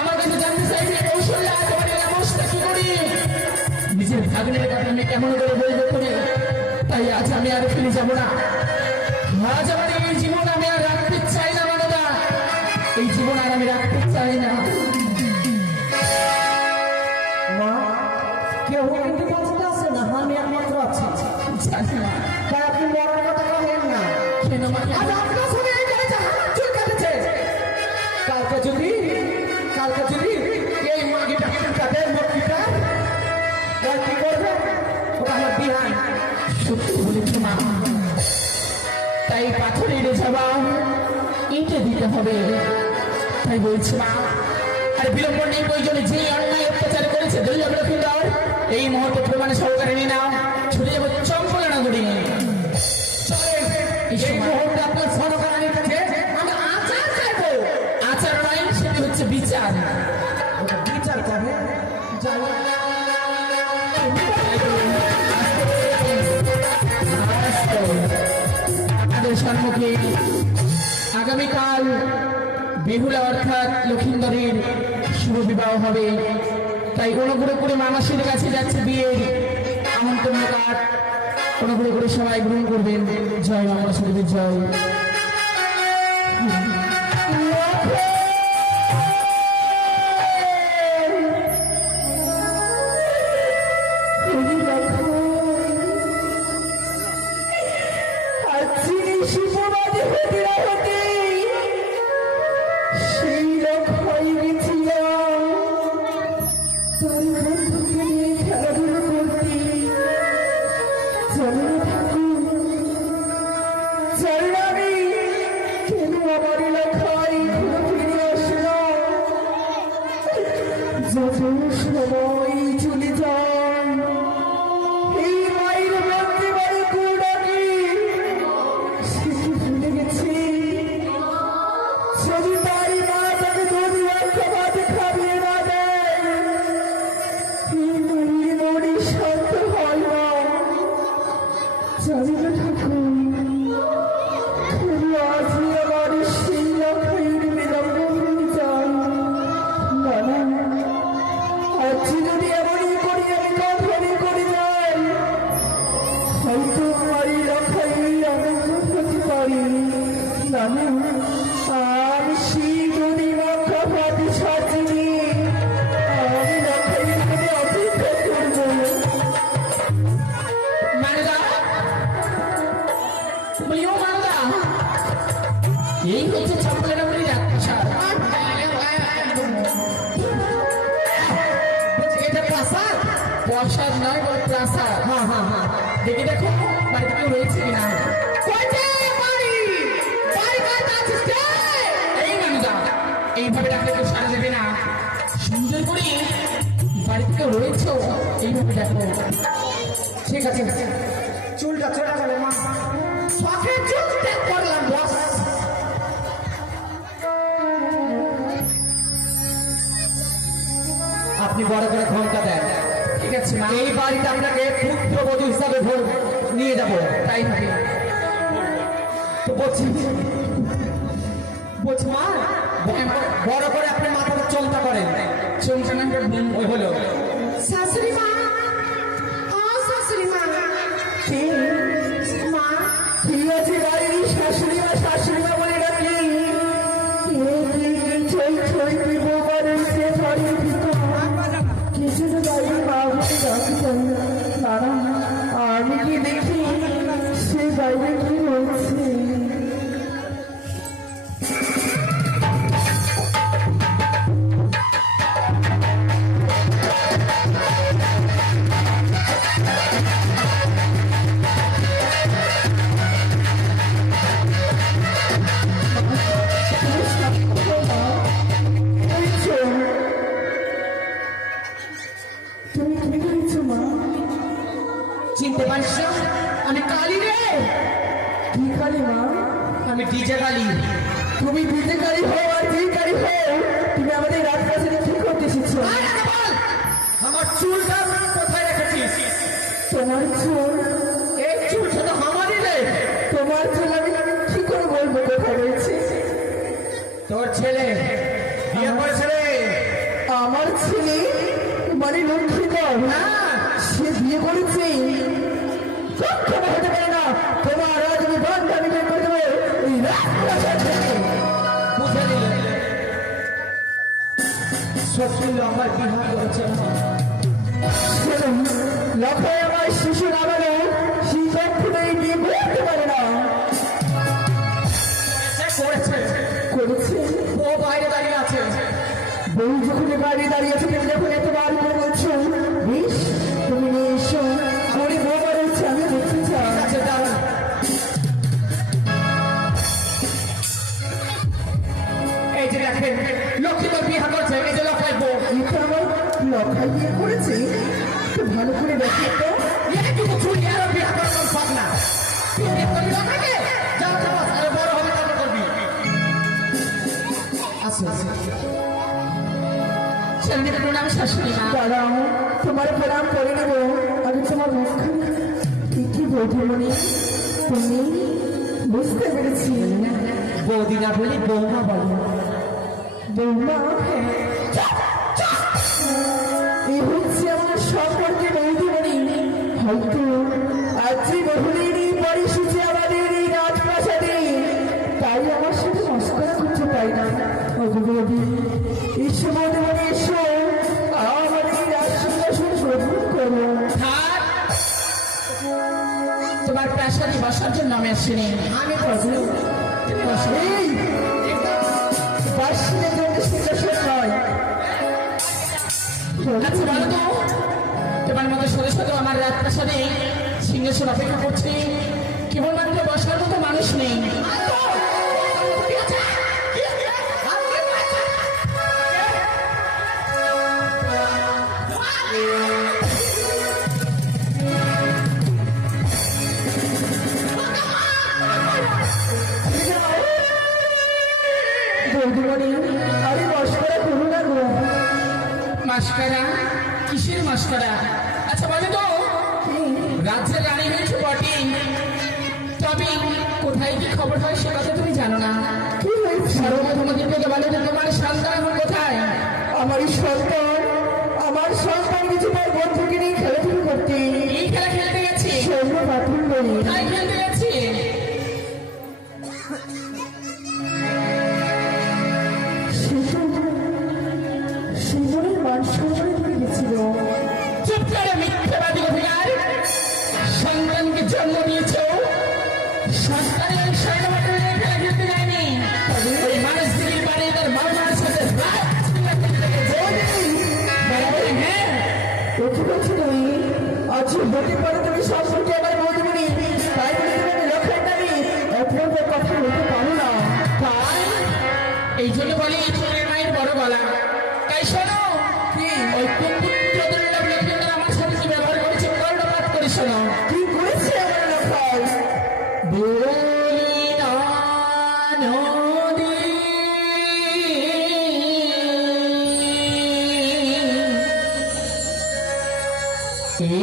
আমার কাছে জানতে চাইবে কৌশল্যা তোমার এই অবস্থা কি করি নিজের ভাগ্নের কথা আমি কেমন করে বলবো করে তাই আজ আমি আর ফিরে যাবো না আজ আমার এই জীবন আমি আর রাখতে চাই না মানবতা এই জীবন আর আমি রাখতে চাই না মা কেউ কিন্তু পছন্দ আছে না আমি একমাত্র আছি জানি না তাই আপনি মরার কথা বলেন না কেন মা আজ আপনার সঙ্গে এই করে চুল কাটেছে কালকে যদি এই মাগিটা কাটে মূর্তিটা কি করবে ওটা আমার বিহান সত্যি বলেছি মা তাই পাথর এড়ে যাবা ইঁটে দিতে হবে তাই বলছি মা আর বিলম্ব নেই প্রয়োজনে যে অন্যায় অত্যাচার করেছে দুর্লভ লক্ষ্মীন্দর এই মুহূর্তে প্রমাণে সহকারে নিয়ে নাও ছুটে যাবো চম্পলা নগরী এই মুহূর্তে আপনার সরকারের কাছে আমরা আচার চাইবো আচার নয় সেটি হচ্ছে বিচার বিচার চাবে আমাদের সম্মুখে আগামীকাল বেহুলা অর্থাৎ লক্ষিন্দরের শুভ বিবাহ হবে তাই অনুগ্রহ করে মামাসির কাছে যাচ্ছে বিয়ের আমন্ত্রণ কার্ড অনুগ্রহ করে সবাই গ্রহণ করবেন জয় মামা শরীফের জয় চলে যান এই মায়ের মধ্যে বাড়ি কুড়াকি সে কি ভুলে গেছে যদি তাই মা তাকে যদি একটা ভাতে খাবিয়ে না দেয় এই মায়ের মনে শান্ত হয় না জানি না ঠাকুর তুমি আজই আমার সেই লক্ষ্যের বিলম্ব হয়ে যায় না আজ যদি এমনই করি আমি কঠোরই করে যাই হয়তো আমার এই রক্ষায় আমি হতে পারি না আর সেই যদি রক্ষা পাতি সাজিনি আমি রক্ষায় অপেক্ষা করবো মানে এই হচ্ছে চম্পলের বাড়ির রাজপ্রাসাদ। এটা প্রাসাদ? প্রাসাদ নয়, বলে প্রাসাদ। হ্যাঁ হ্যাঁ হ্যাঁ, দেখে দেখো বাড়িতে কেউ রয়েছে কিনা। এই নানুদা, এইভাবে ডাকলে কেউ সারা দেবে না। সুন্দর করে বাড়িতে কেউ রয়েছে এইভাবে ডাকো। ঠিক আছে, চুলটা চলে গেল মা, শখের চুল ত্যাগ করলাম বস। আপনি বড় করে ঘন্টা দেন। ঠিক আছে মা, এই বাড়িতে আপনাকে পুত্রবধূ হিসাবে নিয়ে যাব। তাই হবে। তো বলছি বলছি মা, বড় করে আপনি মাথাটা চলতা করেন। চলছে না ওই হলো শাশুড়ি মা, ও শাশুড়ি মা, কি মা কি আছে বাড়ির শাশুড়ি মা শাশুড়ি মা বলে ডাকি। কিছু তো বাড়ির মা বলে ডাকি তারা আমি কি দেখি সে বাইরে কি হচ্ছে। তুমি কি করেছো মা? চিনতে পারছো? আমি কালী রে। কি কালী মা? আমি ডিজে কালী। তুমি বিজেকারী হও আর বিজেকারী হও, তুমি আমাদের রাজপ্রাসাদে কি করতে এসেছো? আমার চুলটা কোথায় রেখেছিস? তোমার চুল? এই চুলটা তো আমারই রে। তোমার চুল আমি কি করে বলবো কোথায় রয়েছে? তোর ছেলে বিয়ে করেছে রে। আমার ছেলে মানে লক্ষ্মীধর? না, সে বিয়ে করেছে? কখনো হতে পারে না। তোমার আজ আমি বন্ধ আমি বের করে দেবো এই রাজপ্রাসাদ থেকে। বুঝে নিলে সত্যি আমার বিবাহ করেছে। শোনো, লক্ষ্য আমার শিশু না বলে সে কখনোই বিয়ে করতে পারে না। করেছে করেছে? ও বাইরে দাঁড়িয়ে আছে। বউ যখন বাইরে দাঁড়িয়ে আছে তুমি যখন এতবার করে বলছো বেশ তুমি নিয়ে এসো, করে বউ বার হচ্ছে আমি দেখতে চাই। আচ্ছা দাঁড়ান, এই যে দেখেন লক্ষ্মী তোর বিয়ে করছে। এই যে লক্ষ্মী বউ। এটা আমার লক্ষায় বিয়ে করেছে? তো ভালো করে দেখো তো। এইটুকু চুল আরো বিয়ে করার শখ না। তুই বিয়ে করবি লক্ষ্মীকে? যাও যাও, আরো বড় হবে তারপর করবি। আসো আসো, ছেলেটির প্রণাম শাশুড়ি মা। দাঁড়াও, তোমার প্রণাম করে নেব। আমি তোমার মুখখানি কি বৌদিমণি তুমি বুঝতে পেরেছি। বৌদি না বলি বৌমা বলো। বৌমা? এই হচ্ছে আমার সম্পর্কে বৌদিমণি। হয়তো আজই বহুদিনই পরে এসেছে আমাদের এই রাজপ্রাসাদে, তাই আমার সাথে মস্করা করতে পাই না। বৌদি এসো, বৌদিমণি এসো, আমার এই রাজসিংহাসন শোধন করো। থাক, তোমার প্রাসাদে বসার জন্য আমি আসিনি। আমি বসবো। এই বাসিনের জন্য সিংহাসন নয়। আচ্ছা বলো তো, তোমার মতো সরে সরে আমার রাজপ্রাসাদে সিংহাসন অপেক্ষা করছে, কেবলমাত্র বসার মতো মানুষ নেই। বৌদিমণি আরে মস্করা করো না গো। মাস্কারা? কিসের মাস্কারা? আচ্ছা বলো তো, রাজ্যের রানী হয়েছে বটে, তবে কোথায় কি খবর হয় সে কথা তুমি জানো না। কি হয়েছে? সর্বপ্রথমদিকে বলো যে তোমার সন্তান এখন কোথায়? আমার সন্তান কিছু তার বন্ধুকে নিয়ে খেলাধুলো করতে এই খেলা খেলতে গেছি। সৈন্য পাথর বলি তাই খেলতে গেছি। সুন্দরের মান সম্মানে ধরে গেছিল। চুপ করে মিথ্যাবাদী অধিকার। সন্তানকে জন্ম দিয়েছ, সন্তানের সৈন্য খেলা খেলতে যায়নি। বলছো তুমি? আজ হতে পারে তুমি শাশুড়িকে আমার বলতে পারি, তাই বলে তুমি আমি লক্ষ্যের দাবি অপূর্ব কথা বলতে পারো না। তাই এই জন্য বলি ছোটের মায়ের বড় গলা। তাই শোনো, কি ওই কুপুত্র লক্ষ্মীদের আমার সাথে কি ব্যবহার করেছে কর্ণপাত করে শোনো। কি করেছে আমার লক্ষ্য? বলি না নদী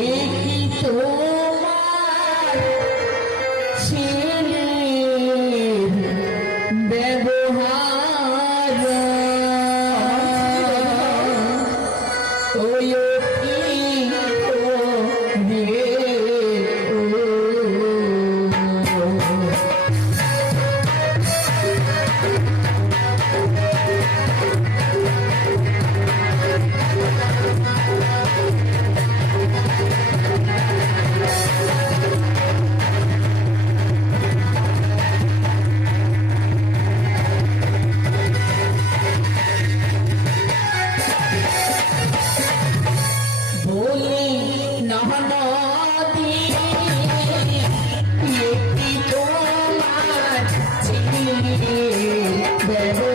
একই তোমার ছেলের ব্যবহার ওই কি রে বলি নহনদী একটি তোমার ছেলের ব্যবহার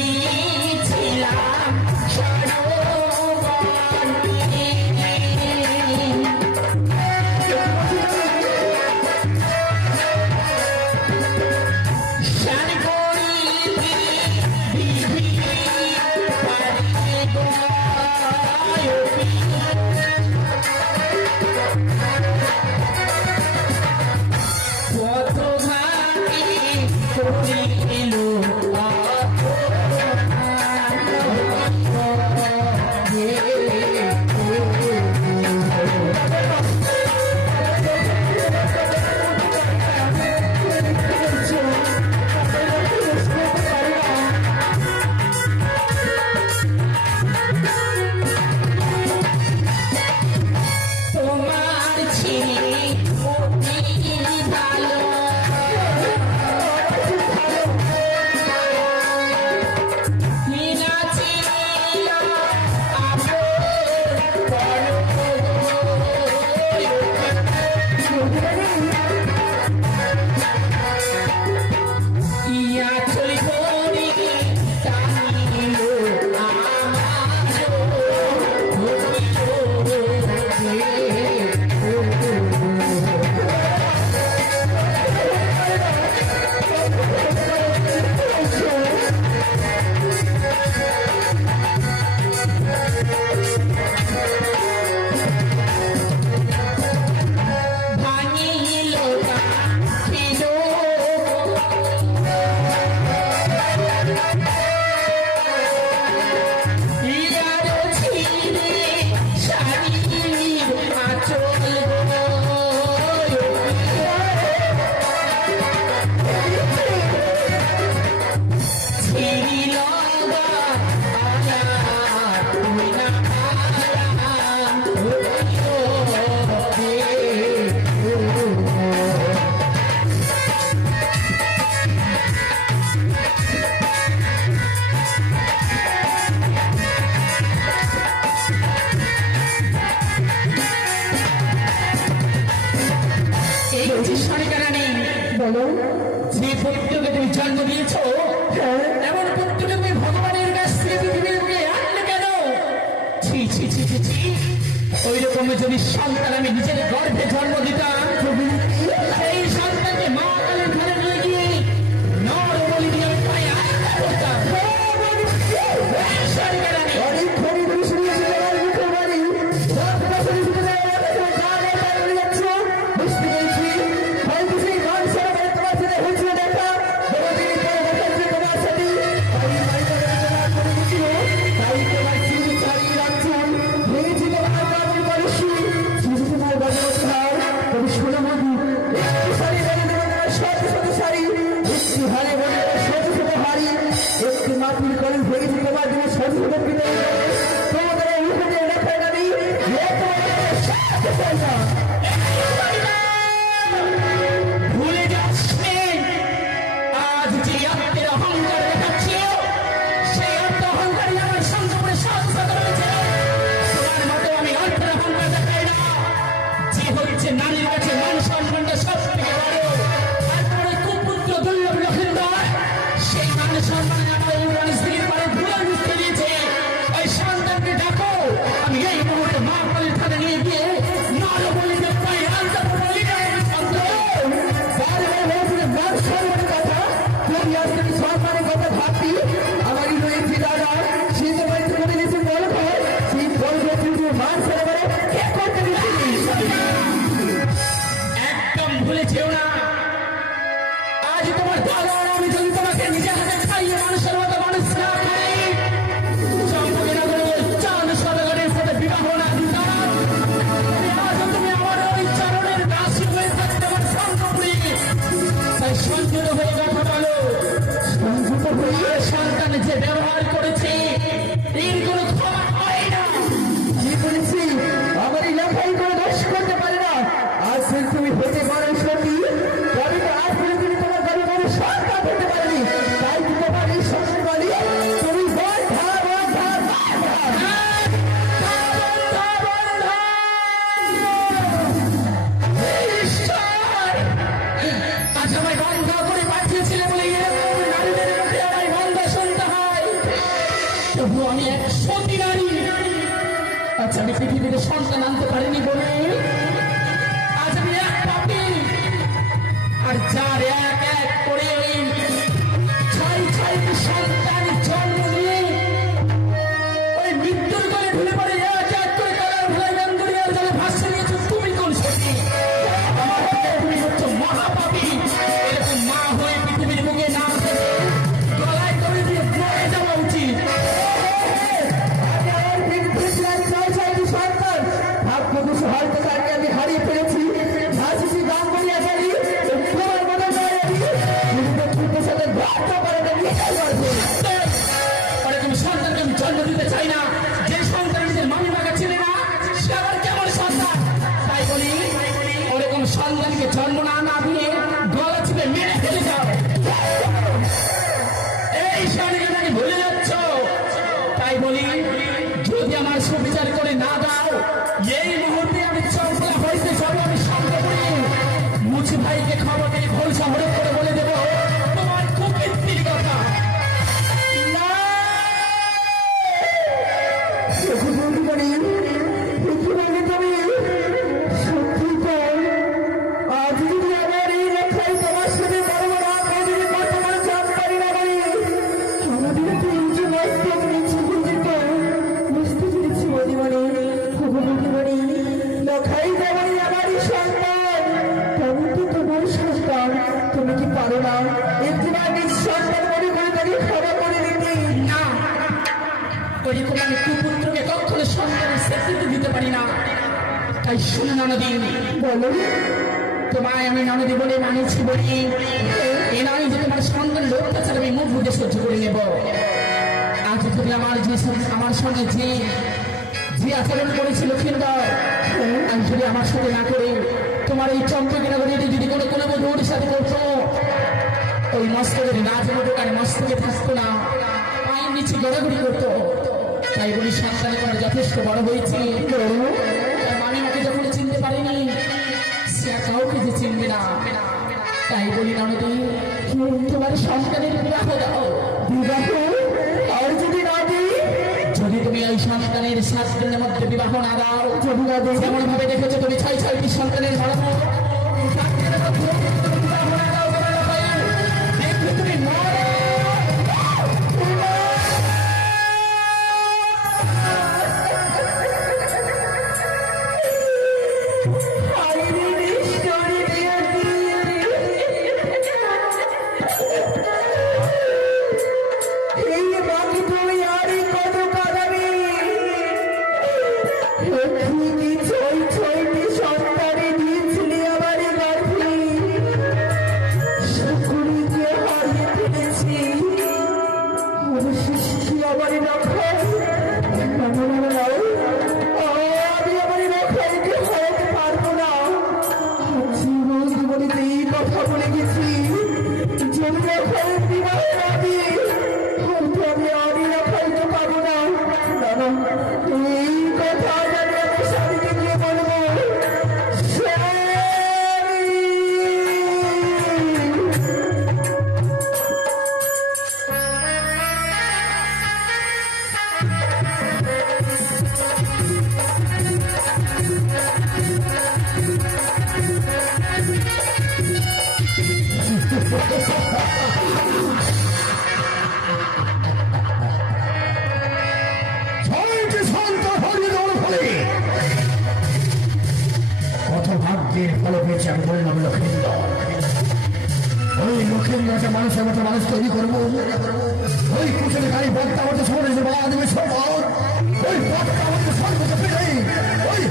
গিয়েছিলাম সরোবরে স্নান করিতে দিঘি পাড়ে গয়াপি কত ঘাটে করিল তোমার ছেলে অতি ভালো বলো যে পুত্রকে তুমি জন্ম দিয়েছ এমন পুত্রকে তুমি ভগবানের কাছ থেকে পৃথিবীর বুকে আনলে কেন? ছি ছি ছি ছি ছি ওই রকম যদি সন্তান আমি নিজের গর্ভে জন্ম দিতাম সেই সন্তানকে মা কালীর ঘরে নিয়ে গিয়ে নর বলি দিয়ে আমি পায়ে আঘাত করতাম। এক সতী নারী। আচ্ছা আমি পৃথিবীতে সন্তান আনতে পারিনি বলে আজ আমি এক পাপী। আর যার এক এক করে ওই ছয় ছয়টি সন্তান জন্ম নিয়ে ওই মৃত্যুর করে ঢুলে পড়ে এক এক করে তারা ভোলাই গঙ্গরিয়ার জলে ভাসছে নিয়েছো তুমি কোন সতী? তুমি হচ্ছে মহাপাপী। এরকম মা হয়ে পৃথিবীর বুকে না আসে গলায় করে দিয়ে মরে যাওয়া উচিত। আমি হারিয়ে ফেলেছি ভাসিসি গান করিয়া জানি তোমার মনে নয় আমি নিজেদের সাথে বার্তা করে না নিয়ে ওরকম সন্তানকে আমি জন্ম দিতে চাই না। যে সন্তান নিজের মামি মাকে চিনে না সে আবার কেমন সন্তান? তাই বলি ওরকম সন্তানকে জন্ম না দিয়ে গলা চিপে মেরে ফেলে যাও। এই সন্তানকে ভুলে যাচ্ছ। তাই বলি যদি আমার সুবিচার করে না দাও এই মুহূর্তে আমি চম্পলা হইতে সব আমি সামনে করি মুছি ভাইকে খবর দিয়ে ভোল শহরে করে বলে দেবো তোমার কুকীর্তির কথা। তুমি কি পারো না একবার নিজ সন্তান মনে করে তাকে ক্ষমা করে দিতে? না ওইরকম আমি কুপুত্রকে কখনো সন্তানের স্বীকৃতি দিতে পারি না। তাই শুনে ননদী বলো তোমায় আমি ননদী বলে মানিয়েছি বলি এ নয় যে তোমার সন্তানের অত্যাচার আমি মুখ বুঝে সহ্য করে নেব। আজ যদি আমার সঙ্গে যে আচরণ করেছিল কিন্তু আমি যদি আমার সাথে না করে তোমার এই চম্পকি নগরী যদি কোনো কোনো বধূর সাথে করতো ওই মস্তকের রাজমুটুক আর মস্তকে থাকতো না পায়ের নিচে গড়াগড়ি করতো। তাই বলি সন্তান তোমার যথেষ্ট বড় হয়েছে আমি আমাকে যখন চিনতে পারিনি সে আর কাউকে যে চিনবে না। তাই বলি ননদী তোমার সন্তানের বিবাহ দাও। বিবাহ আর যদি না দিই? যদি তুমি ওই সন্তানের 7 দিনের মধ্যে বিবাহ না দাও যেমন ভাবে দেখেছো তুমি 6-6টি সন্তানের জন্ম দেখবে তুমি মরো। কত ভাগ্যের ফলে পেয়েছে আমি বলে নেব লক্ষ্মীন্দর। ওই লক্ষ্মীন্দরকে মানুষের মতো মানুষ তৈরি করবো। ওই কুচলে গাড়ি বক্তা মতো সমাজে যে বাবা দেবে সব ওই বক্তা মতো সর্বত পেলে ওই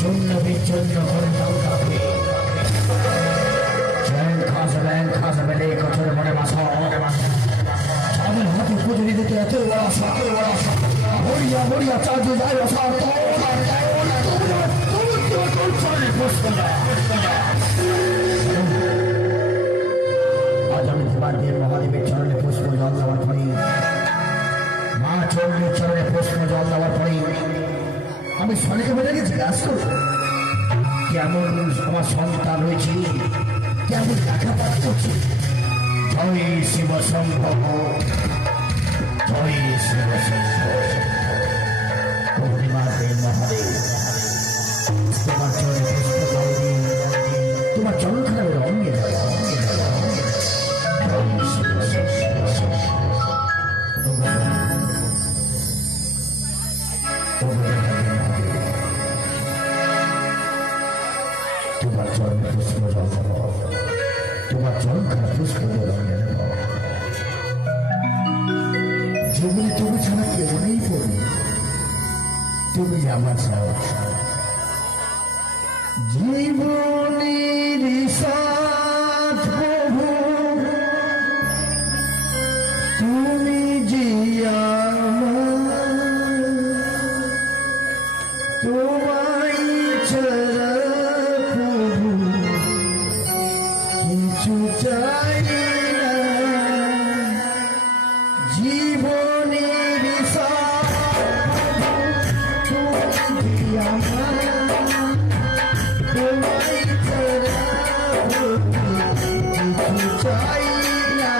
চূন্য বিচ্ছন্ন করে দাও তাকে চ্যাং খাসা বেলে কঠোর মনে বাসা আমার হাতে পুজুরি দিতে এত বড় আশা হরিয়া হরিয়া চার্জে যায় আশা আজ আমি দেবাদেব মহাদেবের চরণে পুষ্প জল দেওয়ার পরে মা চরণের চরণে পুষ্প জল দেওয়ার পরে আমি সনেকে বেড়ে গেছি গাছ করবো কেমন আমার সন্তান হয়েছে কেমন দেখা পাঠ করছে জয় শিব শম্ভব। তোমার জল খারাপ পুষ্প রঙের যেগুলি তুমি ছাড়া কেউ নেই পড়ি, তুমি আমার সাহস জীবনের সাথ প্রভু, তুমি যে আমার, তোমায় ছাড়া প্রভু কিছু চাই না। জীবনের সাথ তুমি যে আমার, তোমায় ছাড়া প্রভু কিছু চাই না।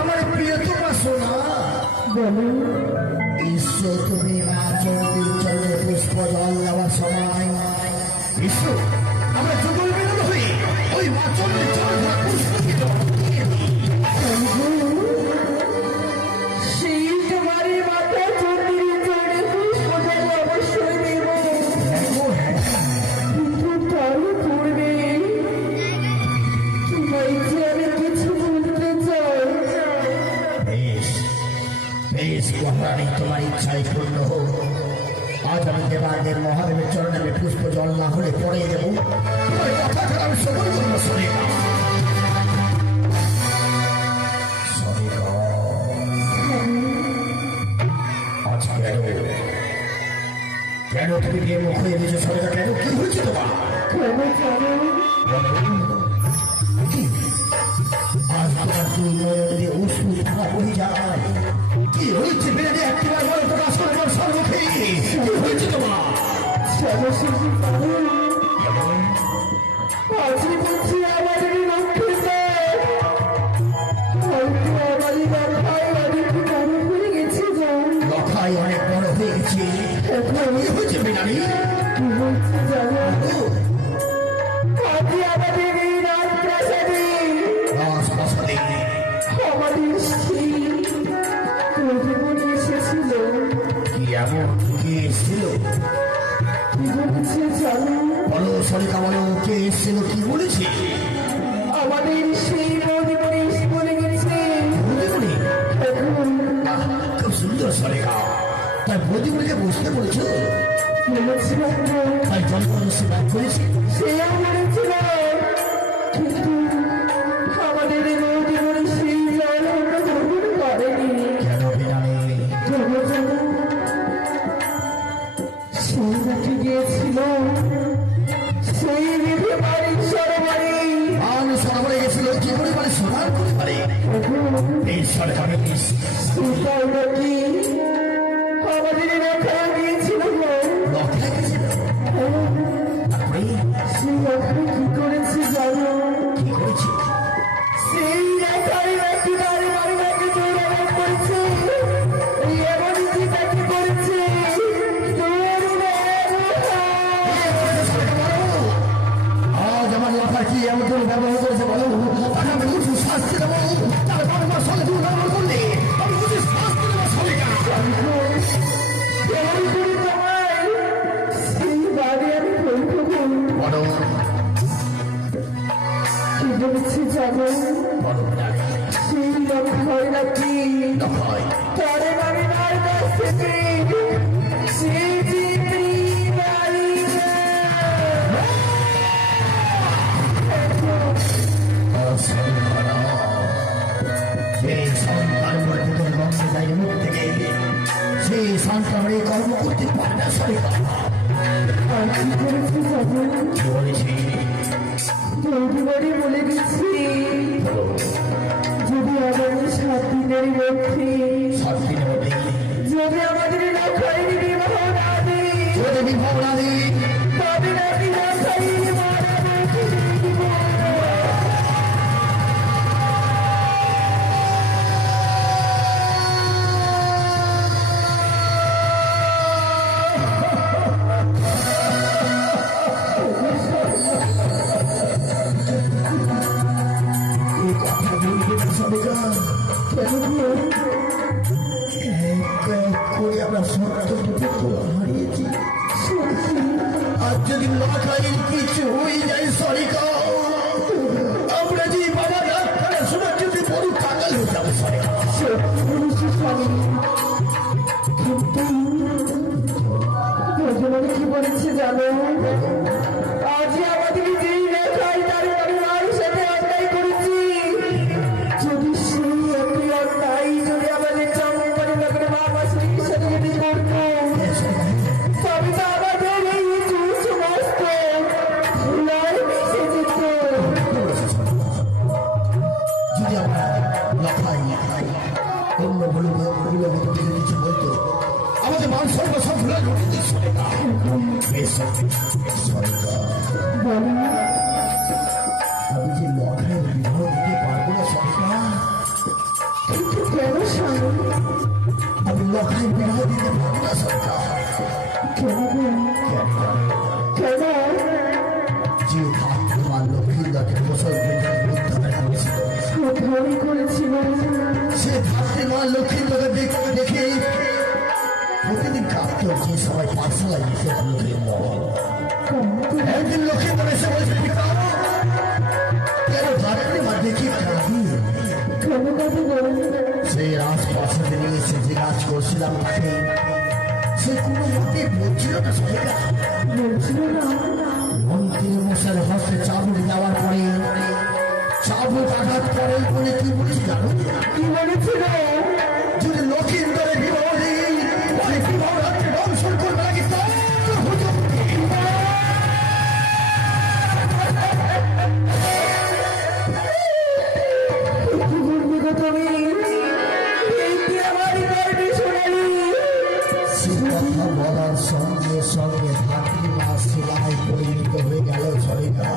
আমার প্রিয় তোমার সোনা, ঈশ্বর তুমি মা চন্ডীর চরণে পুষ্প জল দেওয়ার সময় ঈশ্বর আমরা যুগল বিগল হই ওই মা চন্ডীর চরণে পুষ্প দিল। সেই তোমারই মাতা চন্ডীর চরণে পুষ্প জল অবশ্যই দেব, কিন্তু তার পূর্বে তোমায় যে আমি কিছু বলতে চাই। বেশ মহারানী, তোমার ইচ্ছাই পূর্ণ হোক। আজ আমি দেবাদের মহাদেবের চরণে আমি পুষ্প জল না হলে পড়ে দেব। তোমার কথাটা আমি সবল করবো শরীর। আচ্ছা কেন তুমি বিয়ে মুখ হয়ে দিয়েছো শরীরটা? কেন কি হয়েছে তোমার? কি আজ তোমার দুই নয়নে ওষুধ ধারা বয়ে যায়। কি হয়েছে বেড়ে একটিবার বলো তোমার সর্বর সর্বক্ষে কি হয়েছে তোমার? আজকে বলছি আমাদের লক্ষ্মীতে হয়তো আমারই লক্ষ্যায় অনেক বড় হয়ে গেছে গো। লখাই অনেক বড় হয়ে গেছে। কি হয়েছে বেড়ানি? কি হচ্ছে জানো? আজকে আমাদের এই রাজপ্রাসাদে রাজপ্রাসাদে আমাদের স্ত্রী প্রতিমণি এসেছিল। কি এমন কে এসেছিল? কি বলেছে জানো? বলো সরিতা বলো, কে এসেছিল? কি বলেছে? আমাদের সেই প্রতিমণি বলে গেছে বৌদিমণি? এখন খুব সুন্দর সরেখা। তাই বৌদিমণিকে বসতে বলেছো? বলেছিলাম তো, তাই জন্ম সেবা করেছে। সেও বলেছিল, কিন্তু আমাদের এই প্রতিমণি সেই জল আমরা গ্রহণ করেনি। কেন বেড়ানি? জানো জানো, সেই নাকি গিয়েছিল সেই বিধি বাড়ির সরবারি। মানুষ সরবরে গেছিল কি করে পারে? সোনার করে পারে। বেশ সরকার সেটাইটা কি আমাদের রেখা গিয়েছিল গো। লক্ষায় গেছিল তারপরে সেই রেখায় কি করেছে জানো? কি করেছে? সেই রেখায় নাকি বাড়ি বাড়ি নাকি দৌড়ানো করেছে। এমনই কি নাকি করেছে আজ আমার লক্ষার কি এমন করে ব্যবহার করেছে বলো? তাকে আমি উঁচু শাস্তি দেবো। তার বাবা মা সঙ্গে তুমি ব্যবহার করলে আমি উঁচু শাস্তি দেবো সবাইকে। কেমন করে তোমায় সেই বাড়ি আমি বলবো গো। বলো কি বলেছে জানো? বলো সেই লক্ষয় নাকি লক্ষায় তারে বাড়ি মার কাছ থেকে সেই চিত্রি বাড়ি সেই সন্তানগুলো ভিতরে বংশে যায় মুখ থেকে সেই সন্তানের এই কর্ম করতে পারে না সরকার। আর কি করেছে জানো? কি বলেছি? বৌদি বাড়ি বলে গেছি যদি আগামী 7 দিনের মধ্যে সব দিনের মধ্যে যদি আমাদের লক্ষয় বিবাহ না দিই যদি বিভাগ না দিই তবে নাকি লক্ষয় মারা বলতে দিব। এই কথা বলবে না সরকার। কেন গো? এক এক করে আমরা সন্তানকে হারিয়েছি। সত্যি আর যদি লক্ষায় কিছু হয়ে যায় সরকার আমরা যে বাবা ডাক্তারের সময় যদি বড় কাঙাল হয়ে যাবো সরকার। সত্যি বলেছি স্বামী কিন্তু ভগবান কি বলেছে জানো? আজ আমাদের যেই রেখায় তার পরিবারের সাথে অন্যায় করেছি যদি সেই একই অন্যায় যদি আমাদের চম্পরি নগরে মা মাসির সাথে যদি করতো তবে তো আমাদের এই সমস্ত ভুলায় মিশে যেত। যদি আমরা লক্ষায় অন্য বলে কিছু বলতো আমাদের মান সর্ব সব ভুলে সরকার। বলো আমি যে লক্ষায় বিবাহ দিতে পারবো না সরকার। কিন্তু কেন স্বামী? আমি লক্ষায় বিবাহ দিতে পারবো না সরকার। কেন গো? কেন? যে ঠাকুমা লক্ষ্মীদাকে মুসলমানদের উদ্ধার করেছিল কোথায় করেছিল? সে ঠাকুমা লক্ষ্মীদাকে দেখে প্রতিদিন কাঁদত। যে সবাই পাঠশালায় এসে একদিন লক্ষ্মীদার এসে বলছে পিতা কেন ঠাকুমা দেখি কাঁদি? কেন কাঁদে বলো? সেই রাজপাশে নিয়ে এসে যে কাজ করছিলাম তাকে সে কোনো মতে বলছিল না সবাইকা। বলছিল না? মন্ত্রী মশাই হস্তে চাবুক দেওয়ার পরে চাবুক আঘাত করে বলে কি বলেছি জানো? কি বলেছিল? যদি লক্ষিন্দরে বিবাহ দিই ওই বিবাহ রাত্রে দংশন করবে নাকি তার হুজুর। কি বলবি গো তুমি? এই কি আমার গর্বে শোনালি? সে কথা বলার সঙ্গে সঙ্গে ঠাকুমা সেলাই পরিণত হয়ে গেল সরিকা।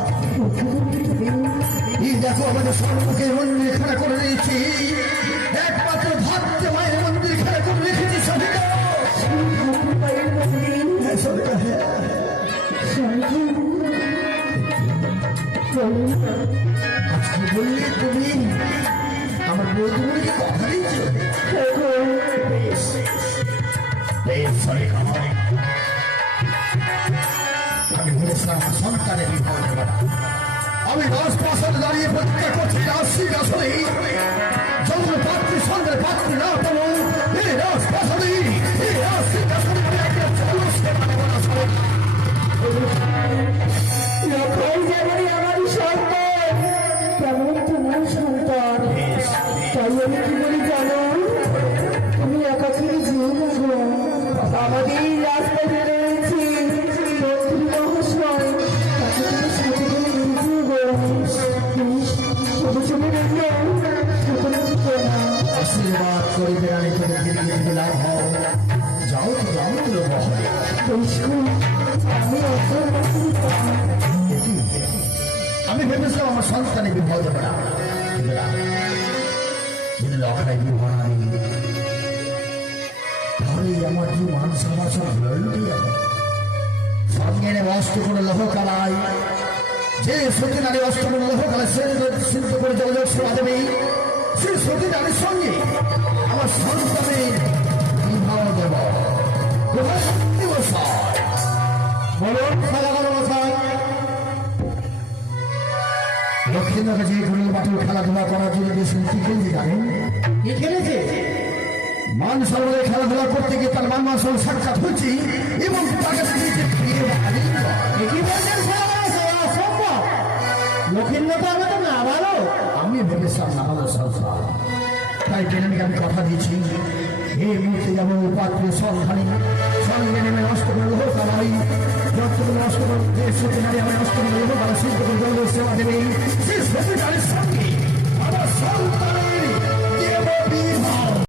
এই দেখো আমাদের সম্মুখে মন্দির খাড়া করে দিয়েছি। একমাত্র ভাবতে মায়ের মন্দির খাড়া করে রেখেছি সরিকা। ঠাকুর মায়ের মন্দির হ্যাঁ সরিকা হ্যাঁ। স্বামী বলো না। আজকে বললে তুমি আমার বৌদিগুলিকে কথা দিচ্ছ। হ্যাঁ গো। বেশ বেশ সরিকা আমি বলেছিলাম সন্তানের বিবাহ দেব না। আমি রাজপ্রাসাদে দাঁড়িয়ে প্রতিজ্ঞা করছি রাজশিক আসলে জন্ম পাত্রী সন্ধ্যের পাত্রী না পেল এই রাজপ্রাসাদে এই রাজশিক আসলে আমি একটা জলসে পাবো না সরকার। লক্ষাই যেমনই আমার সন্তান তেমন তোমার সন্তান। তাই আমি কি বলি জানো? তুমি একাকিনী যেও না গো। আমাদের এই রাস্তায় রয়েছে মন্ত্রী মহাশয় তাকে তুমি সাথে করে নিয়ে যেও গো। তুমি চলে চলে রইল সকলে কি না করে বেড়ালে তোকে ফিরে যেতে লাভ হয়। যাও তো যাও তো মহলে। আমি ভেবেছিলাম আমার সন্তানে বিবাহ যাবে না, যদি লখায় বিবাহ না দিই তাহলে আমার কি মান সমাজ সব লড়তে যাবে। সঙ্গে অস্ত্র করে লহ কালায়, যে সতী নারী অস্ত্র করে লহ কালায় সে সিদ্ধ করে জগজগ সেবা দেবে, সেই সতী নারীর সঙ্গে আমার সন্তানের বিবাহ দেব। বলুন খেলাধুলো মশাই, দক্ষিণের কাছে ঘুরে মাঠে খেলাধুলা করার জন্য বেশ কি খেলতে জানেন? কি খেলেছে? মান সর্বদা খেলাধুলা করতে গিয়ে তার মান সব সাক্ষাৎ হচ্ছে এবং তার কাছে আমি ভেবেছিলাম না ভালো সংসার, তাই জেনে আমি কথা দিয়েছি এই মুহূর্তে যাবো পাত্রে সন্ধানী সঙ্গে নেমে নষ্ট করে লোহ কালাই যত নষ্ট করে সত্যি আমি নষ্ট করে লোহ কালা সিদ্ধ করে সেবা দেবে সেই সত্যি সঙ্গে আমার সন্তানের